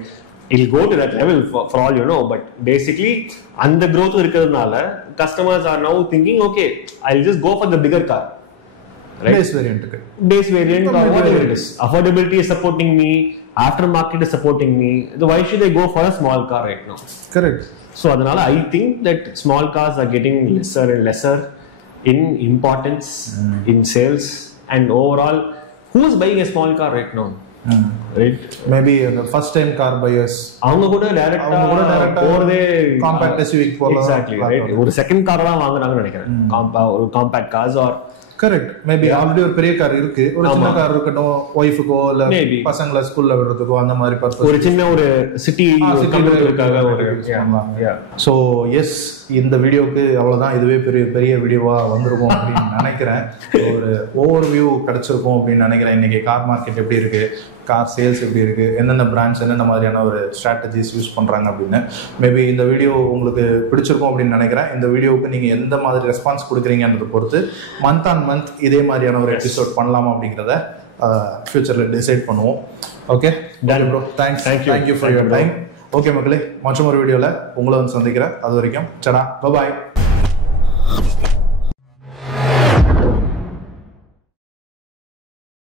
It'll go to that level for all you know, but basically and the growth இருக்கிறதுனால customers are now thinking okay, I'll just go for the bigger car. Right? Base variant or whatever it is. Affordability is supporting me, aftermarket is supporting me. So why should I go for a small car right now? Correct. So adanal I think that small cars are getting lesser and lesser in importance, in sales, and overall who is buying a small car right now? Right? Maybe the first time car buyers அவங்க கூட டைரக்டா போறதே compact SUV போலாம். Exactly, right? ஒரு second car தான் வாங்குறாங்கன்னு நினைக்கிறேன், ஒரு compact cars are correct. Maybe already ஒரு பெரிய கார் இருக்கு, ஒரு சின்ன கார் இருக்கட்டும், ஒய்ஃபுக்கோ இல்ல பசங்களை ஸ்கூல்ல விடுறதுக்கோ அந்த மாதிரி பர்பஸ், ஒரு சின்ன ஒரு சிட்டி கம்யூனிட்டிக்காக ஒரு. சோ எஸ், இந்த வீடியோக்கு அவ்வளவுதான். இதுவே பெரிய வீடியோவா வந்திருக்கும் அப்படின்னு நினைக்கிறேன். ஒரு ஓவர் வியூ கிடைச்சிருக்கும் அப்படின்னு நினைக்கிறேன். இன்னைக்கு கார் மார்க்கெட் எப்படி இருக்கு, கார் சேல்ஸ் எப்படி இருக்கு, எந்தெந்த பிராண்ட்ஸ் என்னென்ன மாதிரியான ஒரு ஸ்ட்ராட்டஜிஸ் யூஸ் பண்றாங்க அப்படின்னு. மேபி இந்த வீடியோ உங்களுக்கு பிடிச்சிருக்கும் அப்படின்னு நினைக்கிறேன். இந்த வீடியோவுக்கு நீங்க எந்த மாதிரி ரெஸ்பான்ஸ் கொடுக்குறீங்கன்றதை பொறுத்து மந்த் ஆன் மந்த் இதே மாதிரியான ஒரு எபிசோட் பண்ணலாமா அப்படிங்கிறத ஃபியூச்சர்ல டிசைட் பண்ணுவோம். Okay done bro, thank you for your time. Okay மக்களே, மற்றும் ஒரு வீடியோவில் உங்களை வந்து சந்திக்கிறேன். அது வரைக்கும் சடா, பாய்.